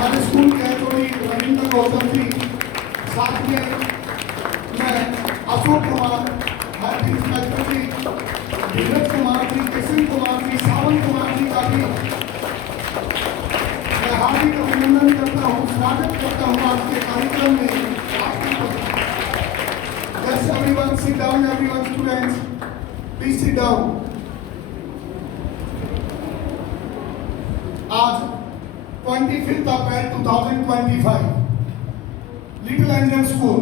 हमारे स्कूल के एचओडी रविंद्र गौतम जी, साथ में मैं अशोक कुमार, हेल्थ इंस्पेक्टर जी, धीरज कुमार जी, किशन कुमार जी, सावन कुमार जी का भी मैं हार्दिक अभिनंदन करता हूँ, स्वागत करता हूँ आज के कार्यक्रम में। Yes, everyone sit down, everyone students, please sit down. आज 25 अप्रैल 2025 लिटिल एंजल स्कूल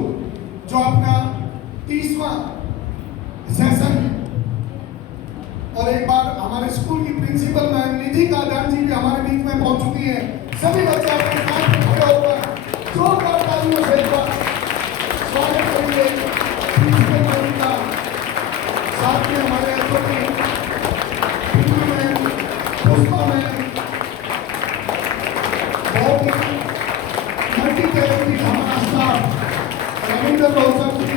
जो अपना 30वां सेशन है, और एक बार हमारे स्कूल की प्रिंसिपल मैम निधि कादार जी भी हमारे बीच में पहुंच चुकी है। सभी बच्चे अपने साथ में खड़े होकर जोरदार तालियों से एक बार स्वागत करेंगे प्रिंसिपल मैम का। साथ में हमारे HOD Pinky ma'am, Pushpa ma'am, बहुत ही मल्टी टैलेंटेड हमारा staff, Ravindra Gautam ji,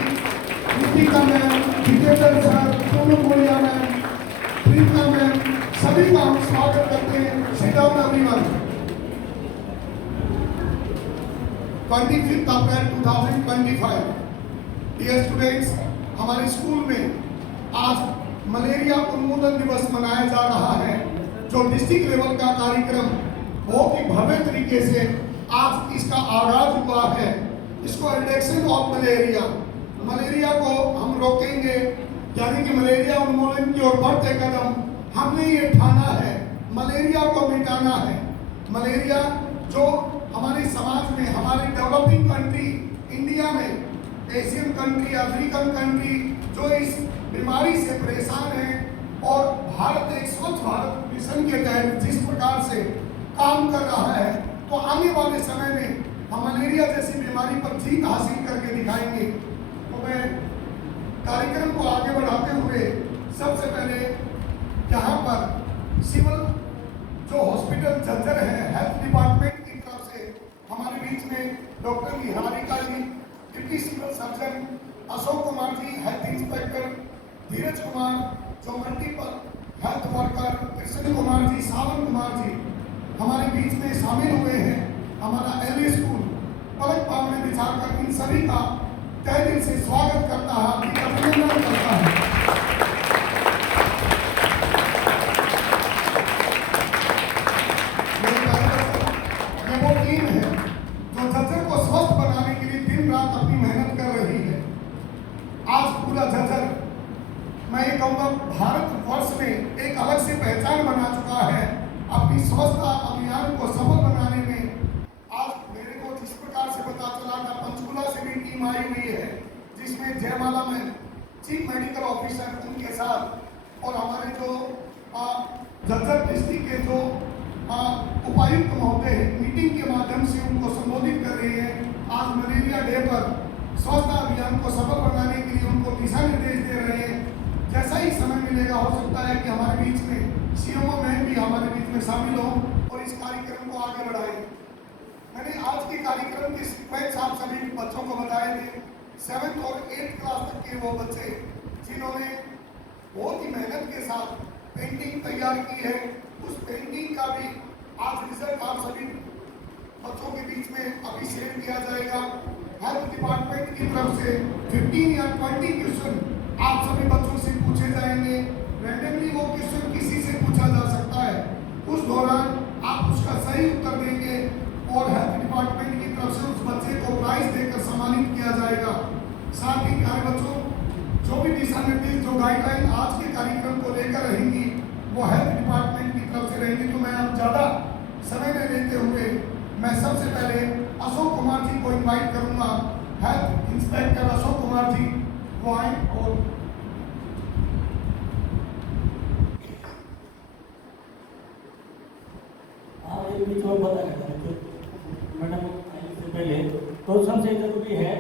Nitika ma'am, Jitendra sir, Sonu Bolia ma'am, Preeta ma'am, सभी का हम स्वागत करते हैं। Sit down everyone. 25 अप्रैल 2025 डियर स्टूडेंट्स, हमारे स्कूल में आज मलेरिया उन्मूलन दिवस मनाया जा रहा है, जो डिस्ट्रिक्ट लेवल का कार्यक्रम बहुत ही भव्य तरीके से आज इसका आगाज हुआ है। इसको रिडक्शन ऑफ मलेरिया, मलेरिया को हम रोकेंगे, यानी कि मलेरिया उन्मूलन की ओर बढ़ते कदम हमने ये ठाना है, मलेरिया को मिटाना है। मलेरिया जो हमारे समाज में, हमारी डेवलपिंग कंट्री इंडिया में, एशियन कंट्री, अफ्रीकन कंट्री जो इस बीमारी से परेशान है, और भारत एक स्वच्छ भारत मिशन के तहत जिस प्रकार से काम कर रहा है, तो आने वाले समय में हम मलेरिया जैसी बीमारी पर जीत हासिल करके दिखाएंगे। तो मैं कार्यक्रम को आगे बढ़ाते हुए सबसे पहले यहाँ पर सिविल जो हॉस्पिटल झज्जर है, हेल्थ डिपार्टमेंट की तरफ से हमारे बीच में doctor Niharika ji, deputy civil surgeon Ashok Kumar ji, health inspector Dhiraj Kumar जो multiple health worker, Krishna Kumar ji, Sawan Kumar ji हमारे बीच में शामिल हुए हैं। हमारा एलए स्कूल पलक पावने बिछाकर इन सभी का तहे दिल से स्वागत करता है, अभिनंदन करता है। ये वो टीम है जो झज्जर को स्वस्थ बनाने के लिए दिन रात अपनी मेहनत कर रही है। आज पूरा झज्जर, मैं ये कहूँगा, भारत वर्ष में एक अलग से पहचान बना चुका है अपनी स्वच्छता अभियान को सफल बनाने में। आज मेरे को जिस प्रकार से पता चला था, पंचकुला से भी टीम आई हुई है, जिसमें जयमाला में चीफ मेडिकल ऑफिसर उनके साथ, और हमारे जो झज्जर डिस्ट्रिक्ट के जो उपायुक्त महोदय मीटिंग के माध्यम से उनको संबोधित कर रहे हैं। आज मलेरिया डे पर स्वच्छता अभियान को सफल बनाने के लिए उनको दिशा निर्देश दे रहे हैं। जैसा ही समय मिलेगा, हो सकता है कि हमारे बीच में सीएमओ मैम भी हमारे बीच में शामिल हो और इस कार्यक्रम को आगे बढ़ाएं। मैंने आज के कार्यक्रम के सीक्वेंस आप सभी बच्चों को बताए थे। 7th और 8th क्लास तक के वो बच्चे जिन्होंने बहुत ही मेहनत के साथ पेंटिंग तैयार की है, उस पेंटिंग का भी आज रिजल्ट आप सभी बच्चों के बीच में अभी शेयर किया जाएगा। हेल्थ डिपार्टमेंट की तरफ से 15 या 20 क्वेश्चन आप सभी बच्चों से पूछे जाएंगे। रैंडमली वो क्वेश्चन किसी से पूछा जा सकता है, उस दौरान आप उसका सही उत्तर देंगे और हेल्थ डिपार्टमेंट की तरफ से उस बच्चे को प्राइज देकर सम्मानित किया जाएगा। साथ ही प्यारे बच्चों, जो भी दिशा निर्देश, जो गाइडलाइन आज के कार्यक्रम को लेकर रहेंगी, वो हेल्थ डिपार्टमेंट की तरफ से रहेंगी। तो मैं अब ज़्यादा समय न लेते हुए मैं सबसे पहले अशोक कुमार जी को इनवाइट करूंगा। हेल्थ इंस्पेक्टर अशोक कुमार जी वो आए और मैडम से पहले तो सबसे जरूरी है,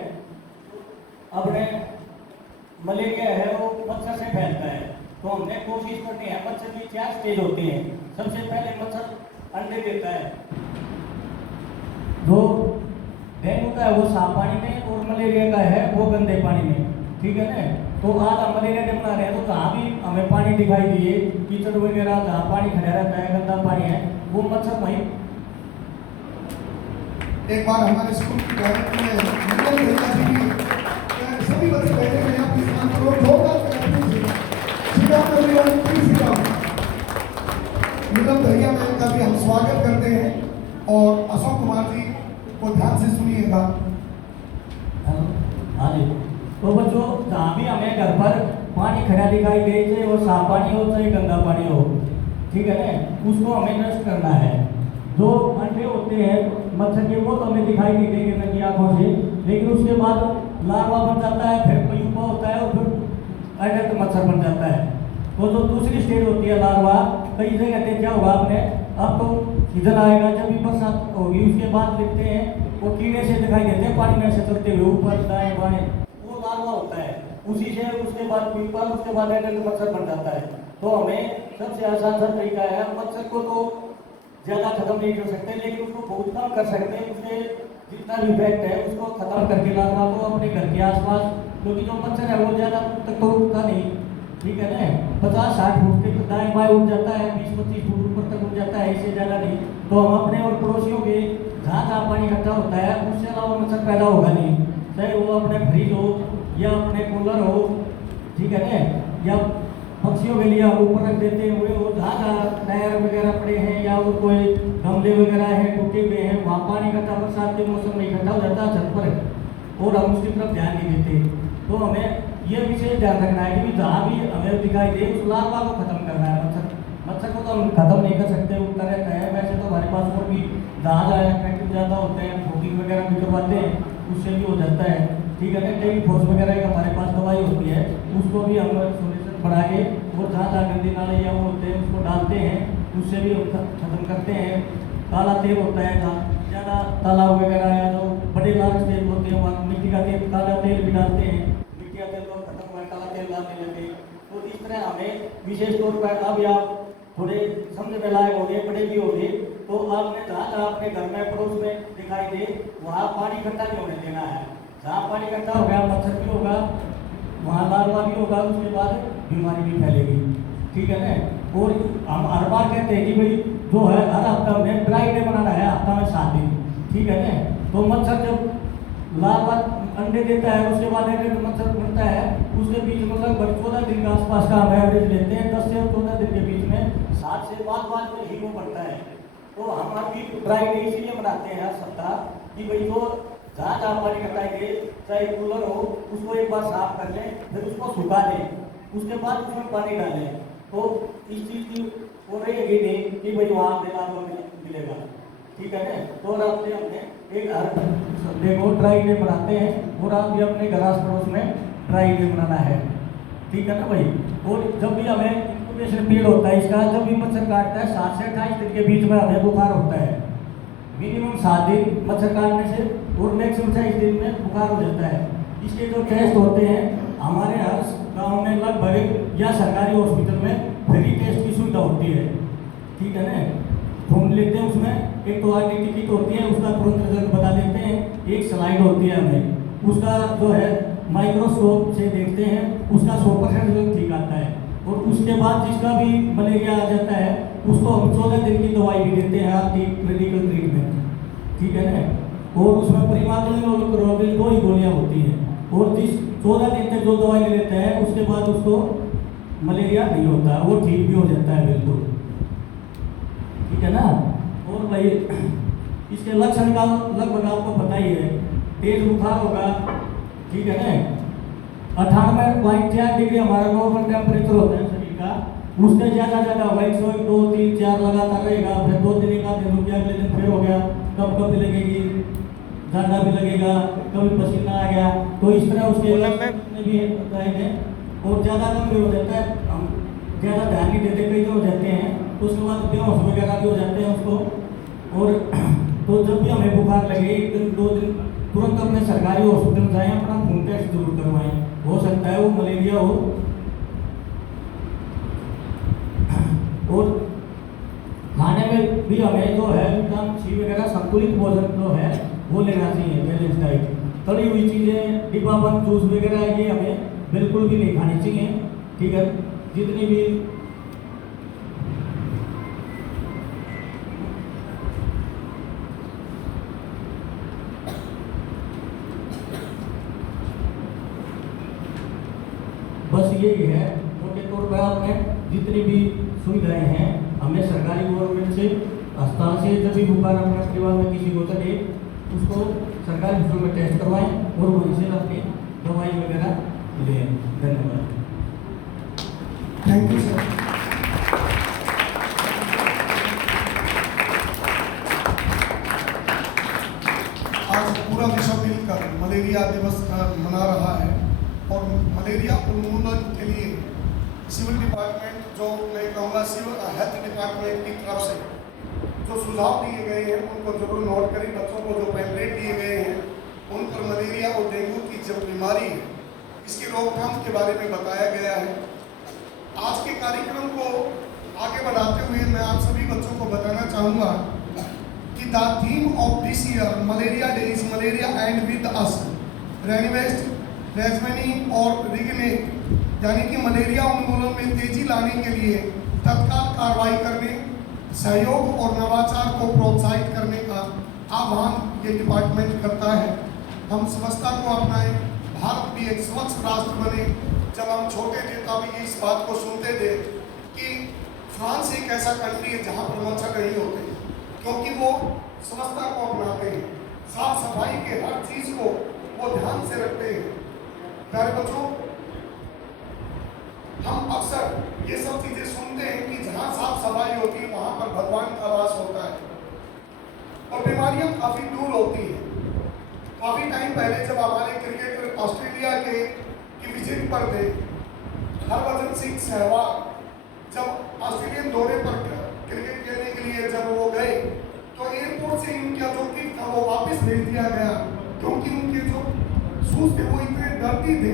अपने मलेरिया है वो मच्छर से फैलता है, तो हमने कोशिश करनी है। मच्छर की 4 स्टेज होती हैं। सबसे पहले मच्छर अंडे देता है, जो डेंगू का है वो साफ पानी में, और मलेरिया का है वो गंदे पानी में, ठीक है ना। तो आज हम मलेरिया डे बना रहे हैं, तो कहाँ भी हमें पानी दिखाई दिए, कीचड़ वगैरह जहाँ पानी खड़ा रहता है, गंदा पानी है, वो मच्छर वहीं एक बार हमारे स्कूल की डायरेक्टर ने नीलम भैया जी भी सभी बच्चे बैठे हैं यहाँ पे शांत लोग जोरदार नीलम भैया मैम का भी हम स्वागत करते हैं और अशोक कुमार जी को ध्यान से सुनिएगा। हाँ जी, तो बच्चों जहाँ भी हमें घर पर पानी खड़ा दिखाई दे, चाहे वो साफ पानी हो चाहे गंदा पानी हो, ठीक है ना, उसको हमें नष्ट करना है। जो अंडे होते हैं मच्छर के वो तो हमें दिखाई नहीं देंगे न की आंखों से, लेकिन उसके बाद लार्वा बन जाता है, फिर प्यूपा होता है और फिर एडल्ट मच्छर बन जाता है। तो जो दूसरी स्टेज होती है लार्वा, कई जगह कहते हैं क्या होगा आपने, अब तो सीजन आएगा जब भी बरसात होगी उसके बाद देखते हैं वो कीड़े से दिखाई देते हैं पानी में से चलते हुए ऊपर दाएं बाएं, वो लार्वा होता है। उसी से उसके बाद प्यूपा, उसके बाद एडल्ट मच्छर बन जाता है। तो हमें सबसे आसान सा तरीका है, मच्छर को तो ज़्यादा खत्म नहीं कर सकते लेकिन उसको बहुत कम कर सकते हैं। उससे जितना भी इफेक्ट है उसको खत्म करके लार्वा को अपने घर के आसपास, क्योंकि जो मच्छर है वो ज़्यादा दूर तक तो उठता नहीं, ठीक है ना, 50-60 फुट तक तो दाएं बाएं उठ जाता है, 20-25 फुट ऊपर तक उठ जाता है, इससे ज़्यादा नहीं। तो हम अपने और पड़ोसियों के जहाँ जहाँ पानी इकट्ठा होता है उससे अलावा मच्छर पैदा होगा नहीं, चाहे वो अपने फ्रिज हो या अपने कूलर हो, ठीक है ना, या पक्षियों के लिए हम ऊपर रख देते हुए वो जहाँ जहाँ टायर वगैरह पड़े हैं या वो कोई गमले वगैरह हैं टूटे हुए हैं, वहाँ पानी इकट्ठा बरसात के मौसम में इकट्ठा हो जाता है छत पर और हम उसकी तरफ ध्यान नहीं देते। तो हमें ये विशेष ध्यान रखना है कि जहाँ भी हमें दिखाई दे उस लार्वा को खत्म करना है। मच्छर को तो हम खत्म नहीं कर सकते, उड़ता रहता है। वैसे तो हमारे पास और भी जहाँ जहाँ इफेक्टिव ज़्यादा होते हैं, फूकिंग वगैरह भी करवाते हैं, उससे भी हो जाता है, ठीक है ना। टेलीफोस वगैरह का हमारे पास दवाई होती है, उसको भी हम सोल्यूशन बढ़ा के और जहाँ जहाँ गंदे नाले या वो होते हैं उसको डालते हैं, उससे भी खत्म करते हैं। काला तेल होता है, जहाँ ज़्यादा तालाब वगैरह या जो बड़े लार्ज तेल होते हैं वहाँ मिट्टी का तेल, काला तेल भी डालते हैं। मिट्टी का तेल को खत्म हुआ, काला तेल डालने लगे। तो इस तरह हमें विशेष तौर पर अब आप थोड़े समझ में लायक हो गए, बड़े भी हो गए, तो आपने जहाँ जहाँ अपने घर में पड़ोस में दिखाई दे वहाँ पानी इकट्ठा नहीं होने देना है। जहाँ पानी इकट्ठा हो गया मच्छर भी होगा, वहाँ लार्वा भी होगा, उसके बाद बीमारी भी फैलेगी, ठीक है ना। और हम हर बार कहते हैं कि भाई जो है हर हफ्ता में ड्राई डे बनाना है, हफ्ता में 7 दिन, ठीक है ना। तो मच्छर जब लार्वा अंडे देता है उसके बाद एडल्ट मच्छर बनता है, उसके बीच में लगभग 14 दिन के आसपास का हम एवरेज लेते हैं। 10 से 14 दिन के बीच में 7 से 5 में ही वो बढ़ता है। तो हम अभी ड्राई डे इसलिए मनाते हैं हर सप्ताह कि भाई जो जहाँ जहाँ पानी इकट्ठा है चाहे कूलर हो उसको एक बार साफ कर लें, फिर उसको सुखा लें, उसके बाद उसमें पानी डालें। तो इस चीज़ की वो रहेगी नहीं कि भाई वहाँ लार्वा मिलेगा, ठीक है ना। तो रात में हमने एक हर संडे को ड्राई डे बनाते हैं और आप भी अपने घर आस पड़ोस में ड्राई डे बनाना है, ठीक है ना भाई। और जब भी हमें इंक्यूबेशन पीरियड होता है इसका, जब भी मच्छर काटता है 7 से 28 दिन के बीच में हमें बुखार होता है। मिनिमम 7 दिन मच्छर काटने से और मैक्सिमम 28 दिन में बुखार हो जाता है। इसके जो टेस्ट होते हैं हमारे हर गांव में लगभग या सरकारी हॉस्पिटल में फ्री टेस्ट की सुविधा होती है, ठीक है ना। फॉर्म लेते हैं, उसमें एक तो आगे टिकट होती है, उसका तुरंत रिजल्ट बता देते हैं। एक स्लाइड होती है, हमें उसका जो है माइक्रोस्कोप से देखते हैं, उसका 100% रिजल्ट ठीक आता है। और उसके बाद जिसका भी मलेरिया आ जाता है उसको हम 14 दिन की दवाई भी देते हैं, आपकी मेडिकल ट्रीटमेंट, ठीक है ना। और उसमें परिमात्रिन और क्लोरोक्विन 2 ही गोलियाँ होती हैं, और जिस 14 दिन तक जो दवाई ले लेते हैं उसके बाद उसको मलेरिया नहीं होता, वो ठीक भी हो जाता है बिल्कुल, ठीक है ना। और भाई इसके लक्षण का लगभग आपको पता ही है, तेज बुखार होगा, ठीक है ना। 98.4 डिग्री हमारा नॉर्मल टेम्परेचर होता है शरीर का, उससे ज़्यादा होगा 101, 2, 3, 4 लगातार रहेगा। फिर 2 दिन एक आध दिन रुक गया, अगले दिन फिर हो गया, कब भी लगेगी, ज़्यादा भी लगेगा, कभी पसीना आ गया। तो इस तरह उसके लक्षण भी रहेंगे। और ज़्यादा कम भी हो जाता है, हम ज़्यादा ध्यान नहीं देते, कई जो हो जाते हैं तो उसके बाद बेहोश वगैरह भी हो जाते हैं उसको। और तो जब भी हमें बुखार लगे 1 दिन 2 दिन तुरंत अपने सरकारी हॉस्पिटल जाएं, अपना खून टेस्ट जरूर करवाएं, हो सकता है वो मलेरिया हो। और खाने में भी हमें जो है विटामिन सी वगैरह संतुलित भोजन जो है वो लेना चाहिए, बैलेंस डाइट। तली हुई चीज़ें, डिब्बाबंद जूस वगैरह ये हमें बिल्कुल भी नहीं खानी चाहिए, ठीक है। जितनी भी यही है मोटे तौर पर आपने जितनी भी सुविधाएं हैं हमें सरकारी गवर्नमेंट से अस्पताल से जब भी बुखार अपने परिवार में किसी को चले उसको सरकारी हॉस्पिटल में टेस्ट करवाएं और वहीं से अपनी दवाई वगैरह लें। धन्यवाद। Thank you sir. आज पूरा विश्व मिलकर मलेरिया दिवस मना रहा है और मलेरिया उन्मूलन के लिए सिविल डिपार्टमेंट जो मैं कहूँगा सिविल हेल्थ डिपार्टमेंट की तरफ से जो सुझाव दिए गए हैं उनको जरूर नोट करें। बच्चों को जो पैम्पलेट दिए गए हैं उन पर मलेरिया और डेंगू की जो बीमारी है इसकी रोकथाम के बारे में बताया गया है। आज के कार्यक्रम को आगे बढ़ाते हुए मैं आप सभी बच्चों को बताना चाहूँगा कि the theme of this year malaria day is malaria end with us reinvest reimagine और रिगनेट, यानी कि मलेरिया उन्मूलन में तेजी लाने के लिए तत्काल कार्रवाई करने, सहयोग और नवाचार को प्रोत्साहित करने का आह्वान ये डिपार्टमेंट करता है। हम स्वच्छता को अपनाएं, भारत भी एक स्वच्छ राष्ट्र बने। जब हम छोटे थे तब इस बात को सुनते थे कि फ्रांस एक ऐसा कंट्री है जहाँ पर मच्छर नहीं होते, क्योंकि वो स्वच्छता को अपनाते हैं, साफ सफाई के हर चीज़ को वो ध्यान से रखते हैं। प्यारे बच्चों, हम अक्सर ये सब चीज़ें सुनते हैं कि जहाँ साफ सफाई होती है वहाँ पर भगवान का वास होता है और बीमारियाँ काफ़ी दूर होती हैं। काफ़ी टाइम पहले जब हमारे क्रिकेटर ऑस्ट्रेलिया के की विजिट पर थे, हरभजन सिंह सहवाग जब ऑस्ट्रेलियन दौरे पर क्रिकेट खेलने के लिए जब वो गए तो एयरपोर्ट से उनका जो किट था वो वापस भेज दिया गया, क्योंकि उनके जो शूज थे वो इतने डर्टी थे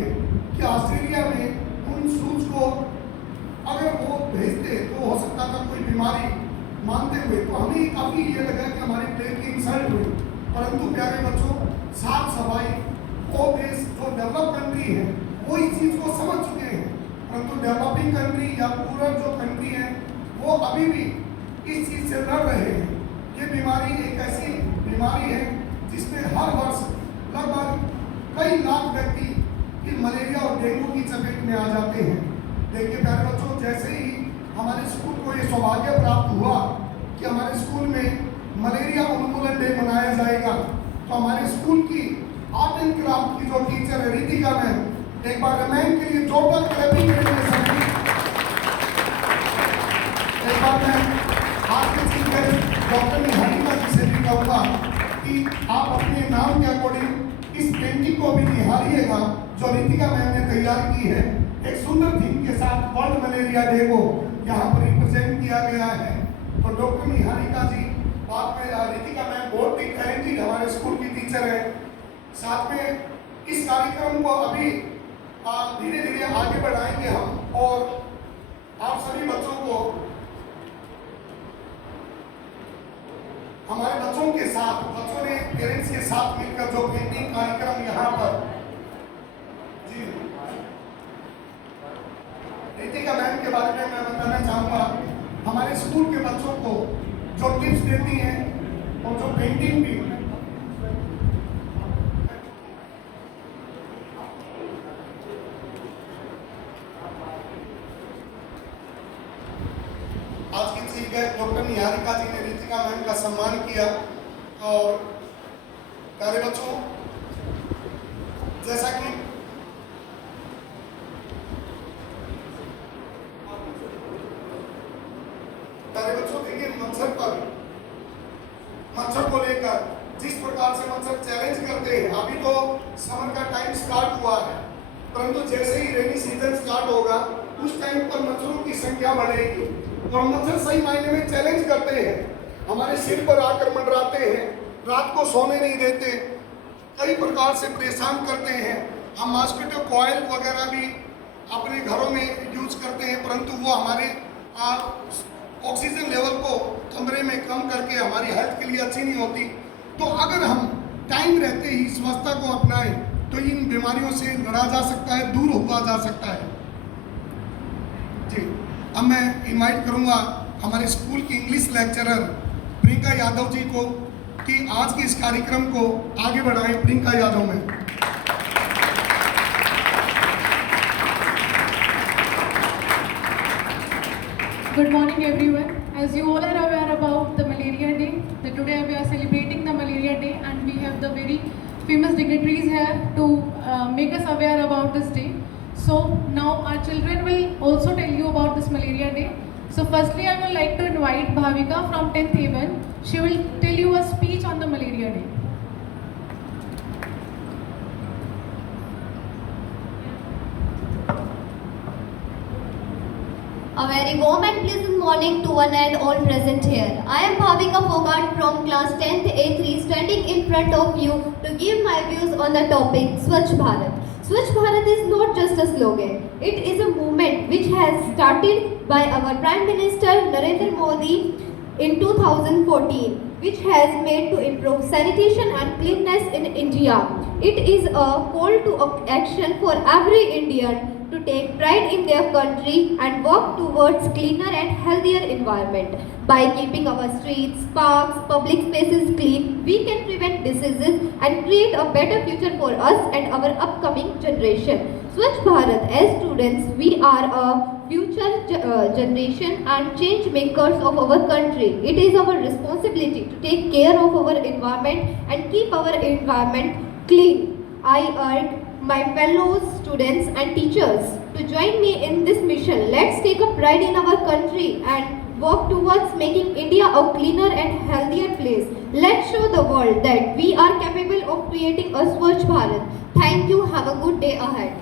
कि ऑस्ट्रेलिया में उन शूज को अगर वो भेजते तो हो सकता था कोई बीमारी मानते हुए। तो हमें काफ़ी ये लगा कि हमारी प्लेन की इंसल्ट हुई, परंतु प्यारे बच्चों, साफ सफाई वो देश जो डेवलप कंट्री है वो इस चीज़ को समझ चुके हैं, परंतु डेवलपिंग कंट्री या पूरा जो कंट्री है वो अभी भी इस चीज़ से लड़ रहे हैं। ये बीमारी एक ऐसी बीमारी है जिसमें हर वर्ष लगभग कई लाख व्यक्ति कि मलेरिया और डेंगू की चपेट में आ जाते हैं। देखिए प्यारे बच्चों, जैसे ही हमारे स्कूल को ये सौभाग्य प्राप्त हुआ कि हमारे स्कूल में मलेरिया उन्मूलन डे मनाया जाएगा, तो हमारे स्कूल की आर्ट एंड क्राफ्ट की जो टीचर है रितिका मैम, एक बार मैम के लिए जोरदार क्लैपिंग करेंगे सभी। एक बार मैं आज के चीफ गेस्ट डॉक्टर निहारिका जी से भी कहूँगा कि आप अपने नाम के अकॉर्डिंग इस पेंटिंग को भी निहारिएगा जो रितिका मैम ने तैयार की है। एक सुंदर थीम के साथ वर्ल्ड मलेरिया डे को यहाँ पर रिप्रेजेंट किया गया है। तो डॉक्टर निहारिका जी बाद में रितिका मैम बहुत ही टैलेंटेड हमारे स्कूल की टीचर है। साथ में इस कार्यक्रम को अभी धीरे धीरे आगे बढ़ाएंगे हम और आप सभी बच्चों को हमारे बच्चों के साथ, बच्चों ने पेरेंट्स के साथ मिलकर जो पेंटिंग कार्यक्रम यहाँ पर जी रितिका मैम के बारे में मैं बताना चाहूँगा। हमारे स्कूल के बच्चों को जो टिप्स देती हैं और जो पेंटिंग भी आज की चीफ गेस्ट डॉक्टर निहारिका जी ने रितिका मैम का सम्मान किया। और प्यारे बच्चों, जैसा कि प्यारे बच्चों देखिए, मच्छर को लेकर जिस प्रकार से मच्छर चैलेंज करते हैं, अभी तो समर का टाइम स्टार्ट हुआ है, परंतु जैसे ही रेनी सीजन स्टार्ट होगा उस टाइम पर मच्छरों की संख्या बढ़ेगी और मच्छर सही मायने में चैलेंज करते हैं, हमारे सिर पर आकर मंडराते हैं, रात को सोने नहीं देते, कई प्रकार से परेशान करते हैं। हम मॉस्किटो कॉइल वगैरह भी अपने घरों में यूज करते हैं, परंतु वो हमारे ऑक्सीजन लेवल को कमरे में कम करके हमारी हेल्थ के लिए अच्छी नहीं होती। तो अगर हम टाइम रहते ही स्वच्छता को अपनाएं तो इन बीमारियों से लड़ा जा सकता है, दूर हुआ जा सकता है। जी, अब मैं इनवाइट करूंगा हमारे स्कूल की इंग्लिश लेक्चरर प्रियंका यादव जी को कि आज के इस कार्यक्रम को आगे बढ़ाएं। प्रियंका यादव में Good morning, everyone. As you all are aware about the Malaria Day, that today we are celebrating the Malaria Day, and we have the very famous dignitaries here to make us aware about this day. So now our children will also tell you about this Malaria Day. So firstly, I would like to invite Bhavika from 10th Haven. She will tell you a speech on the Malaria Day. A very warm and pleasant morning to one and all present here. I am Bhavika Fogart from class 10th A3 standing in front of you to give my views on the topic Swachh Bharat. Swachh Bharat is not just a slogan. It is a movement which has started by our Prime Minister Narendra Modi in 2014, which has made to improve sanitation and cleanliness in India. It is a call to action for every Indian to take pride in their country and work towards cleaner and healthier environment. By keeping our streets, parks, public spaces clean, we can prevent diseases and create a better future for us and our upcoming generation. Swachh Bharat, as students, we are a future generation and change makers of our country. It is our responsibility to take care of our environment and keep our environment clean. I urge my fellow students and teachers to join me in this mission. Let's take a pride in our country and work towards making India a cleaner and healthier place. Let's show the world that we are capable of creating a Swachh Bharat. Thank you. Have a good day ahead.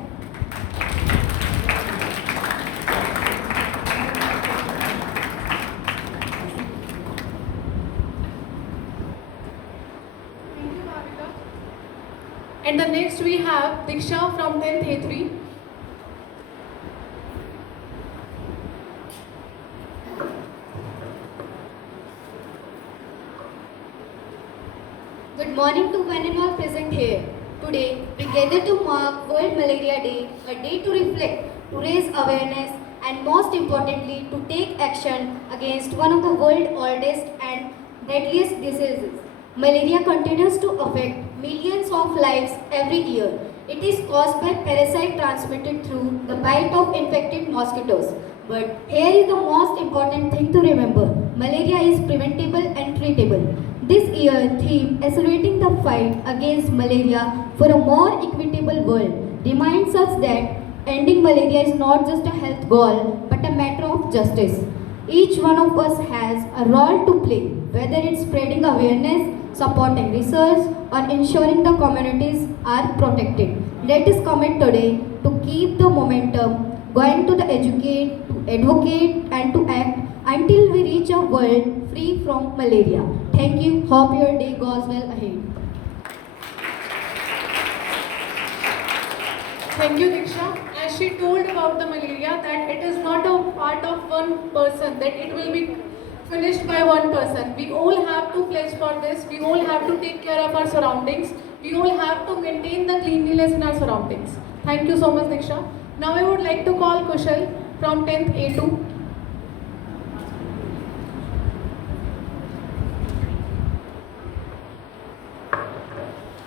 Thank you, Bhavika. And the next we have Diksha from 10th A3. Good morning to one and all present here. Today, we gather to mark World Malaria Day, a day to reflect, to raise awareness, and most importantly, to take action against one of the world's oldest and deadliest diseases. Malaria continues to affect millions of lives every year. It is caused by parasite transmitted through the bite of infected mosquitoes. But here is the most important thing to remember. Malaria is preventable and treatable. This year theme, Accelerating the Fight Against Malaria for a More Equitable World, reminds us that ending malaria is not just a health goal, but a matter of justice. Each one of us has a role to play, whether it's spreading awareness, supporting research, or ensuring the communities are protected. Let us commit today to keep the momentum going, to the educate, to advocate, and to act until we reach a world free from malaria. Thank you. Hope your day goes well ahead. Thank you, Diksha. As she told about the malaria, that it is not a part of one person, that it will be finished by one person. We all have to pledge for this. We all have to take care of our surroundings. We all have to maintain the cleanliness in our surroundings. Thank you so much, Diksha. Now I would like to call Kushal from 10th A2.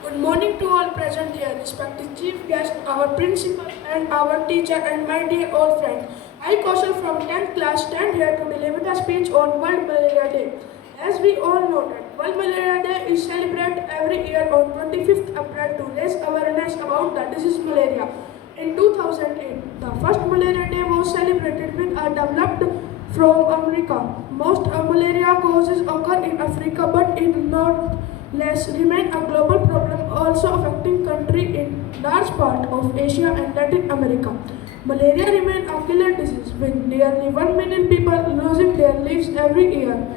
Good morning to all present here, respected chief guest, our principal and our teacher and my dear old friend. I, Kaushal from 10th class, stand here to deliver the speech on World Malaria Day. As we all know that World Malaria Day is celebrated every year on 25th April to raise awareness about the disease malaria. In 2008, the first Malaria Day was celebrated with a developed from America. Most malaria causes occur in Africa, but it nonetheless remain a global problem, also affecting countries in large part of Asia and Latin America. Malaria remains a killer disease, with nearly 1 million people losing their lives every year.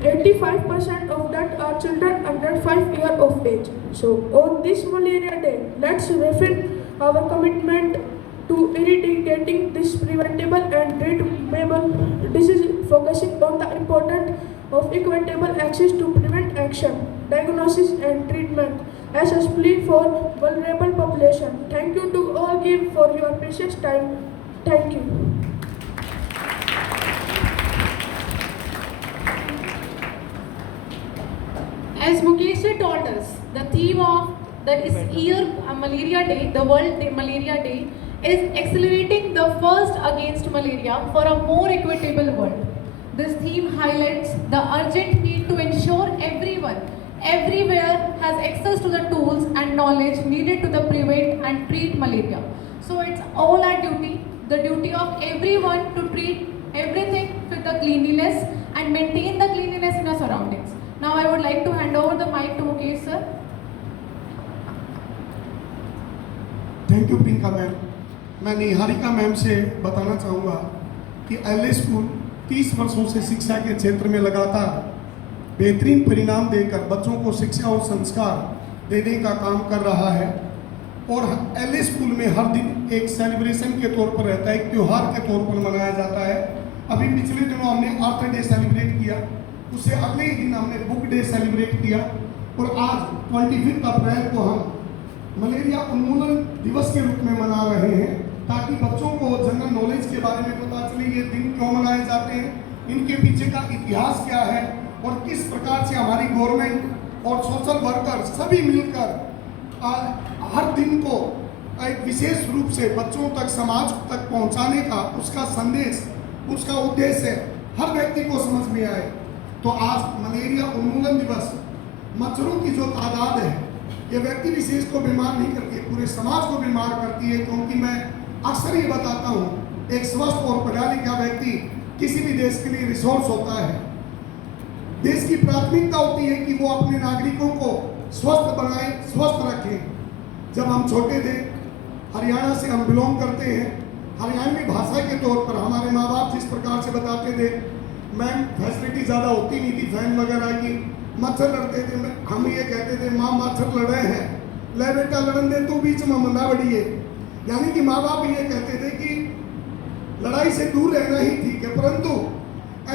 85% of that are children under 5 years of age. So, on this Malaria Day, let's reaffirm our commitment to eradicating this preventable and treatable disease, focusing on the importance of equitable access to prevent action, diagnosis and treatment, especially for vulnerable population. Thank you to all give for your precious time. Thank you. As Mukesh told us, the theme of this year Malaria Day, the World Malaria Day, is accelerating the first against malaria for a more equitable world. This theme highlights the urgent need to ensure everyone, everywhere has access to the tools and knowledge needed to prevent and treat malaria. So it's all our duty, the duty of everyone to treat everything with the cleanliness and maintain the cleanliness in our surroundings. Now I would like to hand over the mic to Mukesh sir. Thank you Priyanka ma'am. मैं Niharika ma'am से बताना चाहूँगा कि LA school 30 वर्षों से शिक्षा के क्षेत्र में लगातार बेहतरीन परिणाम देकर बच्चों को शिक्षा और संस्कार देने का काम कर रहा है। और एलए स्कूल में हर दिन एक सेलिब्रेशन के तौर पर रहता है, एक त्यौहार के तौर पर मनाया जाता है। अभी पिछले दिनों हमने अर्थ डे सेलिब्रेट किया, उससे अगले ही दिन हमने बुक डे सेलिब्रेट किया और आज 25 अप्रैल को हम मलेरिया उन्मूलन दिवस के रूप में मना रहे हैं, ताकि बच्चों को जनरल नॉलेज के बारे में पता चले ये दिन क्यों मनाए जाते हैं, इनके पीछे का इतिहास क्या है और किस प्रकार से हमारी गवर्नमेंट और सोशल वर्कर सभी मिलकर हर दिन को एक विशेष रूप से बच्चों तक, समाज तक पहुंचाने का उसका संदेश, उसका उद्देश्य हर व्यक्ति को समझ में आए। तो आज मलेरिया उन्मूलन दिवस, मच्छरों की जो तादाद है ये व्यक्ति विशेष को बीमार नहीं करती, पूरे समाज को बीमार करती है। क्योंकि मैं अक्सर ये बताता हूँ, एक स्वस्थ और पढ़ा लिखा व्यक्ति किसी भी देश के लिए रिसोर्स होता है। देश की प्राथमिकता होती है कि वो अपने नागरिकों को स्वस्थ बनाए, स्वस्थ रखे। जब हम छोटे थे, हरियाणा से हम बिलोंग करते हैं, हरियाणवी भाषा के तौर पर हमारे माँ बाप जिस प्रकार से बताते थे, मैम फैसिलिटी ज़्यादा होती नहीं थी फैन वगैरह की, मच्छर लड़ते थे, हम ये कहते थे माँ मच्छर लड़े हैं, ले बेटा लड़न दे तू बीच में मना बड़ी है। यानी कि माँ बाप ये कहते थे कि लड़ाई से दूर रहना ही ठीक है, परंतु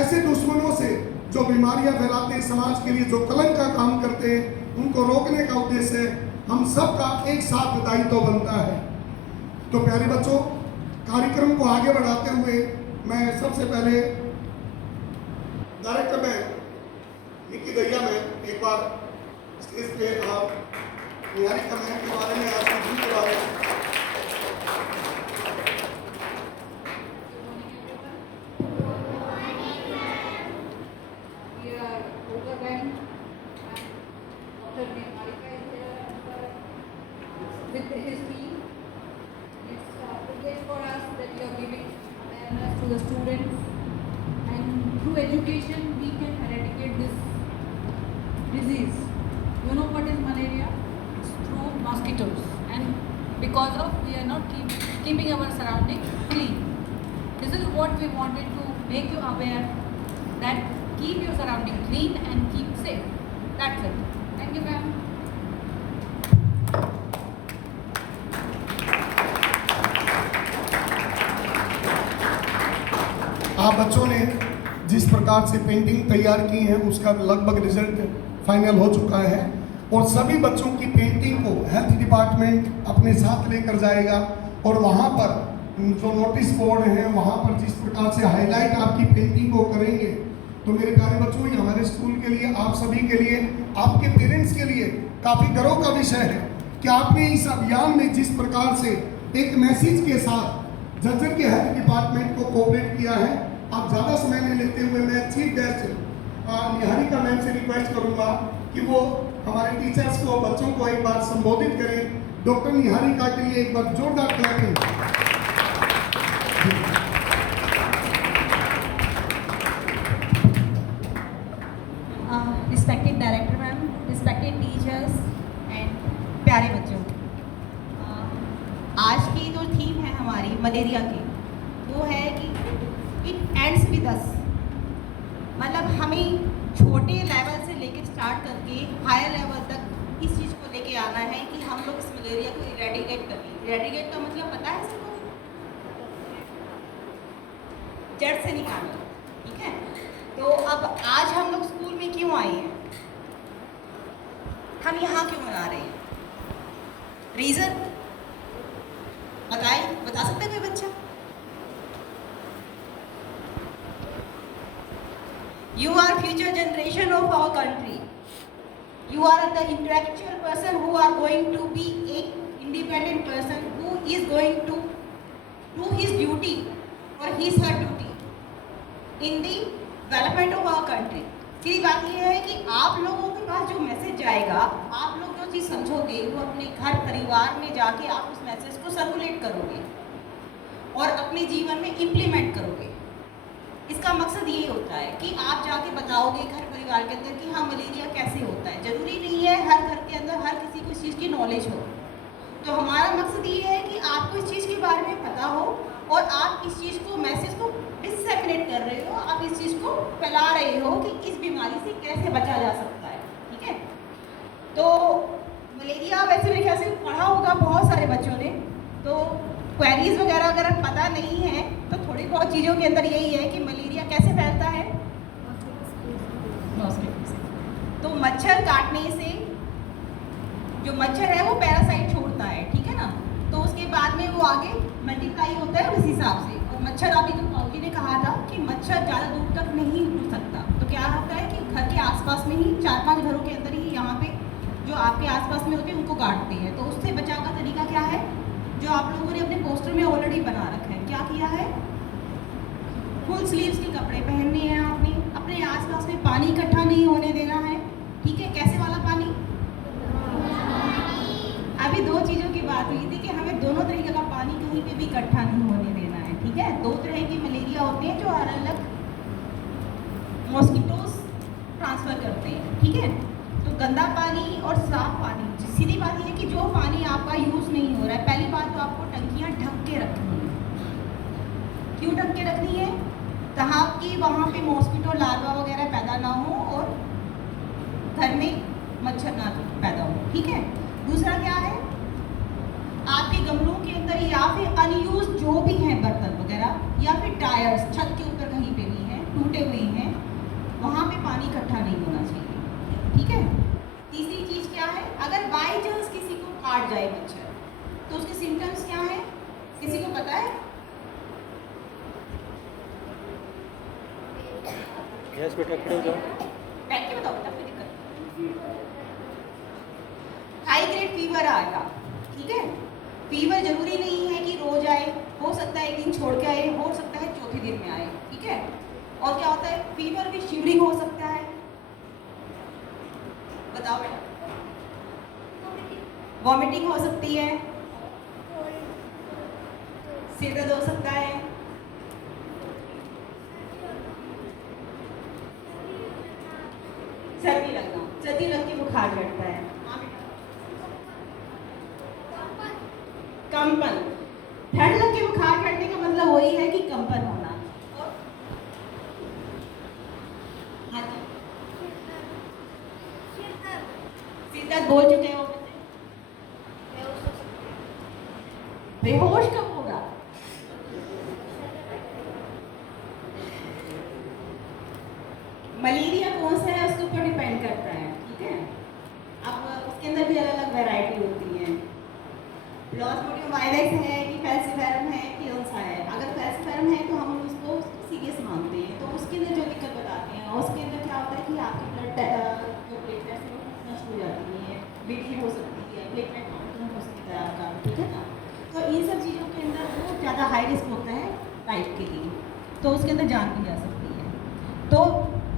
ऐसे दुश्मनों से जो बीमारियां फैलाते हैं, समाज के लिए जो कलंक का काम करते हैं, उनको रोकने का उद्देश्य हम सबका एक साथ दायित्व बनता है। तो प्यारे बच्चों, कार्यक्रम को आगे बढ़ाते हुए मैं सबसे पहले डायरेक्टर में निकी दैया में एक बार स्टेज पे आप निहारिका मैम के बारे में, आज के बारे में with his team. It's a privilege for us that we are giving awareness to the students, and through education we can eradicate this disease. You know what is malaria? It's through mosquitoes, and because of we are not keeping our surroundings clean. This is what we wanted to make you aware, that keep your surroundings clean and keep safe. That's it. Thank you, ma'am. आप बच्चों ने जिस प्रकार से painting तैयार की है उसका लगभग रिजल्ट फाइनल हो चुका है और सभी बच्चों की पेंटिंग को हेल्थ डिपार्टमेंट अपने साथ लेकर जाएगा और वहाँ पर जो नोटिस बोर्ड है वहाँ पर जिस प्रकार से हाईलाइट आपकी पेंटिंग को करेंगे। तो मेरे प्यारे बच्चों, ये हमारे स्कूल के लिए, आप सभी के लिए, आपके पेरेंट्स के लिए काफ़ी गर्व का विषय है कि आपने इस अभियान में जिस प्रकार से एक मैसेज के साथ झज्जर के हेल्थ डिपार्टमेंट को कोऑपरेट किया है। आप ज़्यादा समय नहीं लेते हुए मैं चीफ गेस्ट निहारिका मैम से रिक्वेस्ट करूंगा कि वो हमारे टीचर्स को, बच्चों को एक बार संबोधित करें। डॉक्टर निहारिका के लिए एक बार जोरदार clapping. Respected director ma'am, respected teachers and प्यारे बच्चों, आज की जो थीम है हमारी मलेरिया की, वो है कि इट एंड्स विद अस। मतलब हमें छोटे लेवल से लेके स्टार्ट करके हायर लेवल तक इस चीज़ को लेके आना है कि हम लोग इस मलेरिया को इरेडिकेट कर लें। इरेडिकेट का मतलब पता है सबको? जड़ से निकालना, ठीक है? तो अब आज हम लोग स्कूल में क्यों आए हैं, हम यहाँ क्यों मना रहे हैं, रीज़न बताएं, बता सकते हैं कोई बच्चा? You are future generation of our country. You are the intellectual person who are going to be a independent person who is going to do his duty or his her duty in the development of our country. सीधी बात यह है कि आप लोगों के पास जो message जाएगा, आप लोग जो चीज़ समझोगे वो अपने घर परिवार में जाके आप उस मैसेज को सर्कुलेट करोगे और अपने जीवन में इम्प्लीमेंट करोगे। इसका मकसद ये होता है कि आप जाके बताओगे घर परिवार के अंदर कि हाँ मलेरिया कैसे होता है। ज़रूरी नहीं है हर घर के अंदर हर किसी को इस चीज़ की नॉलेज हो, तो हमारा मकसद ये है कि आपको इस चीज़ के बारे में पता हो और आप इस चीज़ को मैसेज को डिसेमिनेट कर रहे हो, आप इस चीज़ को फैला रहे हो कि इस बीमारी से कैसे बचा जा सकता है। ठीक है, तो मलेरिया वैसे मेरे ख्याल से पढ़ा होगा बहुत सारे बच्चों ने, तो क्वेरीज वगैरह अगर पता नहीं है तो थोड़ी बहुत चीज़ों के अंदर यही है कि मलेरिया कैसे फैलता है, मॉस्किटो से। तो मच्छर काटने से जो मच्छर है वो पैरासाइट छोड़ता है, ठीक है ना, तो उसके बाद में वो आगे मल्टीप्लाई होता है उस हिसाब से। और मच्छर अभी तो पाउजी ने कहा था कि मच्छर ज़्यादा दूर तक नहीं उड़ सकता, तो क्या होता है कि घर के आसपास में ही 4-5 घरों के अंदर ही यहाँ पे जो आपके आसपास में होते हैं उनको काटते हैं। तो उससे बचाव का तरीका क्या है, जो आप लोगों ने अपने पोस्टर में ऑलरेडी बना रखा है, क्या किया है, फुल स्लीव्स के कपड़े पहनने हैं आपने, अपने आसपास में पानी इकट्ठा नहीं होने देना है। ठीक है, कैसे वाला पानी, अभी 2 चीज़ों की बात हुई थी कि हमें दोनों तरीके का पानी कहीं पे भी इकट्ठा नहीं होने देना है। ठीक है, 2 तरह की मलेरिया होते हैं जो अलग अलग मॉस्किटोस ट्रांसफ़र करते हैं। ठीक है, तो गंदा पानी और साफ पानी, सीधी बात यह है कि जो पानी आपका यूज़ नहीं हो रहा है, पहली बात तो आपको टंकियाँ ढक के रखनी है। क्यों ढक के रखनी है, ताकि वहाँ पे मॉस्किटो लार्वा वगैरह पैदा ना हो और घर में मच्छर ना पैदा हो। ठीक है, दूसरा क्या है, आपके गमलों के अंदर या फिर अनयूज जो भी हैं बर्तन वगैरह या फिर टायर्स छत के ऊपर कहीं पे भी हैं टूटे हुए हैं, वहाँ पे पानी इकट्ठा नहीं होना चाहिए। ठीक है, तीसरी चीज़ क्या है, अगर बाई चांस किसी को काट जाए मच्छर तो उसके सिम्टम्स क्या है, किसी को पता है? यस बेटा, खड़े हो जाओ। बैठ के बताओ बेटा, कोई दिक्कत। हाई ग्रेड फीवर आएगा। ठीक है, फीवर जरूरी नहीं है कि रोज आए, हो सकता है एक दिन छोड़ के आए, हो सकता है चौथे दिन में आए। ठीक है, और क्या होता है, फीवर भी शिवरिंग हो सकता है। बताओ बेटा, वॉमिटिंग हो सकती है, सिर दर्द हो सकता है, सर्दी लगना, सर्दी लग के बुखार चढ़ता है, कंपन, ठंड लग के बुखार चढ़ने का मतलब वही है कि कंपन होना। और हाँ जी, सिर दर्द बोल चुके हो, बेहोश कब होगा, मलेरिया कौन सा है उसके ऊपर डिपेंड करता है। ठीक है, अब उसके अंदर भी अलग अलग वैरायटी होती है, प्लाज्मोडियम वायरस है कि फैल्सिफेरम है कि कौन सा है। अगर फैल्सिफेरम है तो हम उसको सीरियस मानते हैं, तो उसके अंदर जो दिक्कत बताते हैं, और उसके अंदर क्या होता है कि आपकी ब्लड जो प्लेटलेट्स है वो नष्ट हो जाती है, बीपी हो सकती है, प्लेटलेट काउंट कम हो सकता है आपका। ठीक है ना, तो इन सब चीज़ों के अंदर वो ज़्यादा हाई रिस्क होता है लाइफ के लिए, तो उसके अंदर जान भी जा सकती है। तो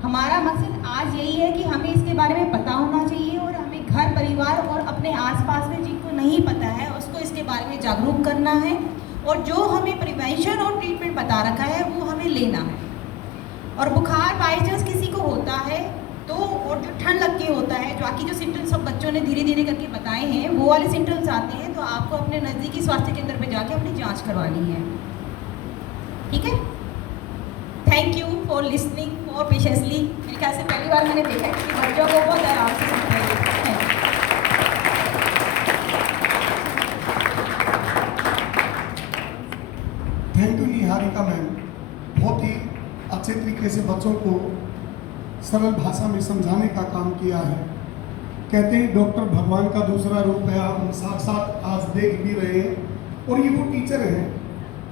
हमारा मकसद आज यही है कि हमें इसके बारे में पता होना चाहिए और हमें घर परिवार और अपने आसपास में जिनको नहीं पता है उसको इसके बारे में जागरूक करना है, और जो हमें प्रिवेंशन और ट्रीटमेंट बता रखा है वो हमें लेना है। और बुखार बाई चांस किसी को होता है तो, और जो ठंड लग के होता है, बाकी जो सिम्टम्स सब बच्चों ने धीरे धीरे करके बताए हैं वो वाले सिम्टम्स आते हैं, तो आपको अपने नज़दीकी स्वास्थ्य केंद्र पे जाके अपनी जाँच करवानी है। ठीक है, थैंक यू फॉर लिसनिंग और पेशेंसली। मेरे ख्याल से पहली बार मैंने देखा है कि बच्चों को बहुत आराम से सुनते हैं। थैंक यू निहारिका मैम, बहुत ही अच्छे तरीके से बच्चों को सरल भाषा में समझाने का काम किया है। कहते हैं डॉक्टर भगवान का दूसरा रूप है, हम साक्षात आज देख भी रहे हैं, और ये वो टीचर हैं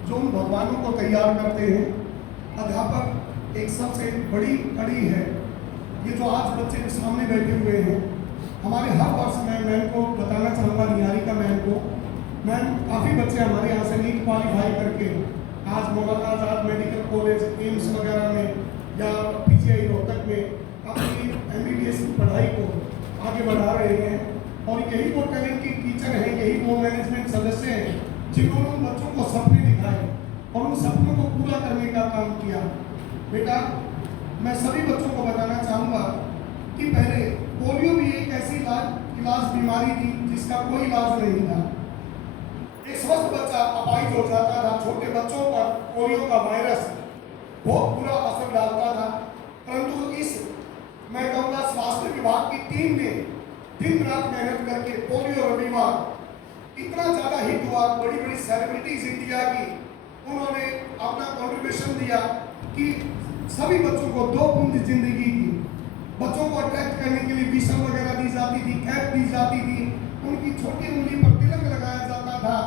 जो उन भगवानों को तैयार करते हैं। अध्यापक एक सबसे बड़ी कड़ी है, ये जो आज बच्चे के सामने बैठे हुए हैं। हमारे हर वर्ष मैं मैम को बताना चाहूँगा, निहारिका मैम को, मैम काफ़ी बच्चे हमारे यहाँ से नीट क्वालिफाई करके आज मौलाना आज़ाद मेडिकल कॉलेज, एम्स वगैरह में या पीजीआई रोहतक में अपनी एमबीबीएस की पढ़ाई को आगे बढ़ा रहे हैं। और यही वो टैलेंटेड टीचर हैं, यही वो मैनेजमेंट सदस्य हैं जिन्होंने उन बच्चों को सपने दिखाए और उन सपनों को पूरा करने का काम किया। बेटा, मैं सभी बच्चों को बताना चाहूँगा कि पहले पोलियो भी एक ऐसी इलाज बीमारी थी जिसका कोई इलाज नहीं था। एक स्वस्थ बच्चा अपाहिज हो जाता था। छोटे बच्चों पर पोलियो का वायरस बहुत बुरा असर डालता था, परंतु इस मैं कहूँगा स्वास्थ्य विभाग की टीम ने दिन रात मेहनत करके पोलियो रविवार इतना ज़्यादा हिट हुआ। बड़ी बड़ी सेलिब्रिटीज इंडिया की उन्होंने अपना कंट्रीब्यूशन दिया कि सभी बच्चों को 2 बूंद जिंदगी की, बच्चों को अट्रैक्ट करने के लिए विसल वगैरह दी जाती थी, कैप दी जाती थी, उनकी छोटी उंगली पर तिलक लगाया जाता था।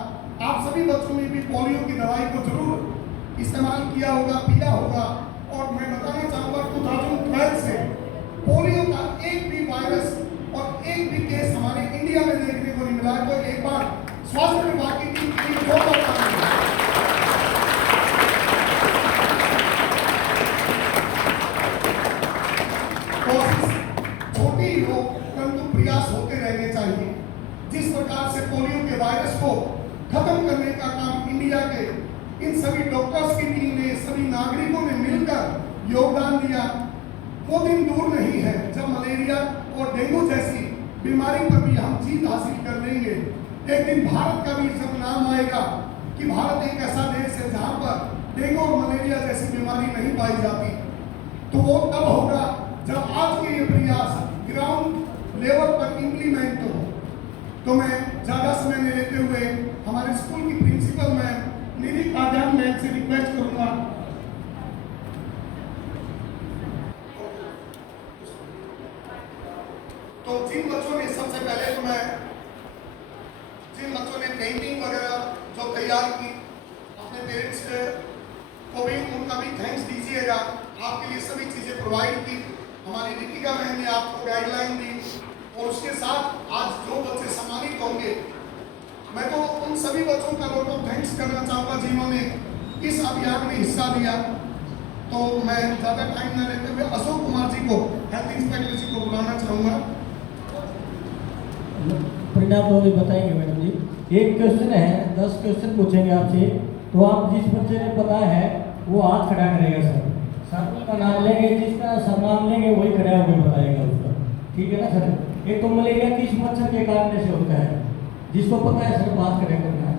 आप सभी बच्चों ने भी पोलियो की दवाई को जरूर इस्तेमाल किया होगा, पिया होगा। और मैं बताना चाहूँगा 2012 से पोलियो का एक भी वायरस और एक भी केस हमारे इंडिया में देखने को नहीं मिला है। तो एक बार स्वास्थ्य विभाग की टीम की कोशिश छोटी ही हो, परंतु प्रयास होते रहने चाहिए। जिस प्रकार से पोलियो के वायरस को खत्म करने का काम इंडिया के इन सभी डॉक्टर्स की टीम ने, सभी नागरिकों ने मिलकर योगदान दिया, वो दिन दूर नहीं है जब मलेरिया और डेंगू जैसी बीमारी पर भी हम जीत हासिल कर लेंगे। एक दिन भारत का भी जब नाम आएगा कि भारत एक ऐसा देश है जहाँ पर डेंगू और मलेरिया जैसी बीमारी नहीं पाई जाती, तो वो तब होगा जब आज के ये प्रयास ग्राउंड लेवल पर इम्प्लीमेंट हो। तो मैं ज़्यादा समय नहीं लेते हुए हमारे स्कूल की प्रिंसिपल मैम निधि काजान मैम से रिक्वेस्ट करूँगा। तो जिन बच्चों ने सबसे पहले तो मैं जिन बच्चों ने पेंटिंग वगैरह जो तैयार की, अपने पेरेंट्स को भी उनका भी थैंक्स दीजिएगा। आपके लिए सभी चीज़ें प्रोवाइड की, हमारी दीपिका मैम ने आपको गाइडलाइन दी और उसके साथ आज जो बच्चे सम्मानित होंगे, मैं तो उन सभी बच्चों का लॉट ऑफ थैंक्स करना चाहूँगा जिन्होंने इस अभियान में हिस्सा लिया। तो मैं ज़्यादा टाइम न लेते हुए अशोक कुमार जी को, हेल्थ इंस्पेक्टर जी को बुलाना चाहूँगा। परिणाम तो अभी बताएंगे मैडम जी। एक क्वेश्चन है, 10 क्वेश्चन पूछेंगे आपसे, तो आप जिस बच्चे ने पता है वो हाथ खड़ा करेगा सर। सर का नाम लेंगे, जिसका सर नाम लेंगे वही खड़ा होकर बताएगा उसका, ठीक है ना सर। एक तो मलेरिया किस मच्छर के कारण से होता है, जिसको पता है सर बात खड़ा करना है।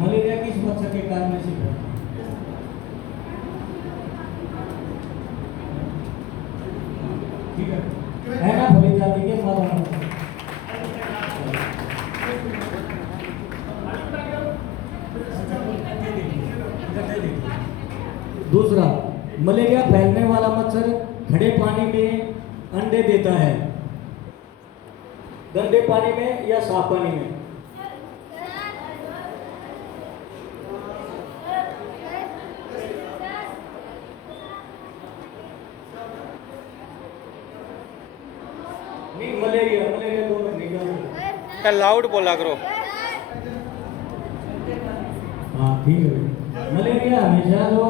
मलेरिया किस मच्छर के कारण से होता है? ठीक है ना, भली जाति के माध्यम से। दूसरा, मलेरिया फैलने वाला मच्छर खड़े पानी में अंडे देता है, गंदे पानी में या साफ पानी में? नहीं, मलेरिया दोनों निकाल। लाउड बोला करो। हाँ ठीक है। मलेरिया हमेशा जो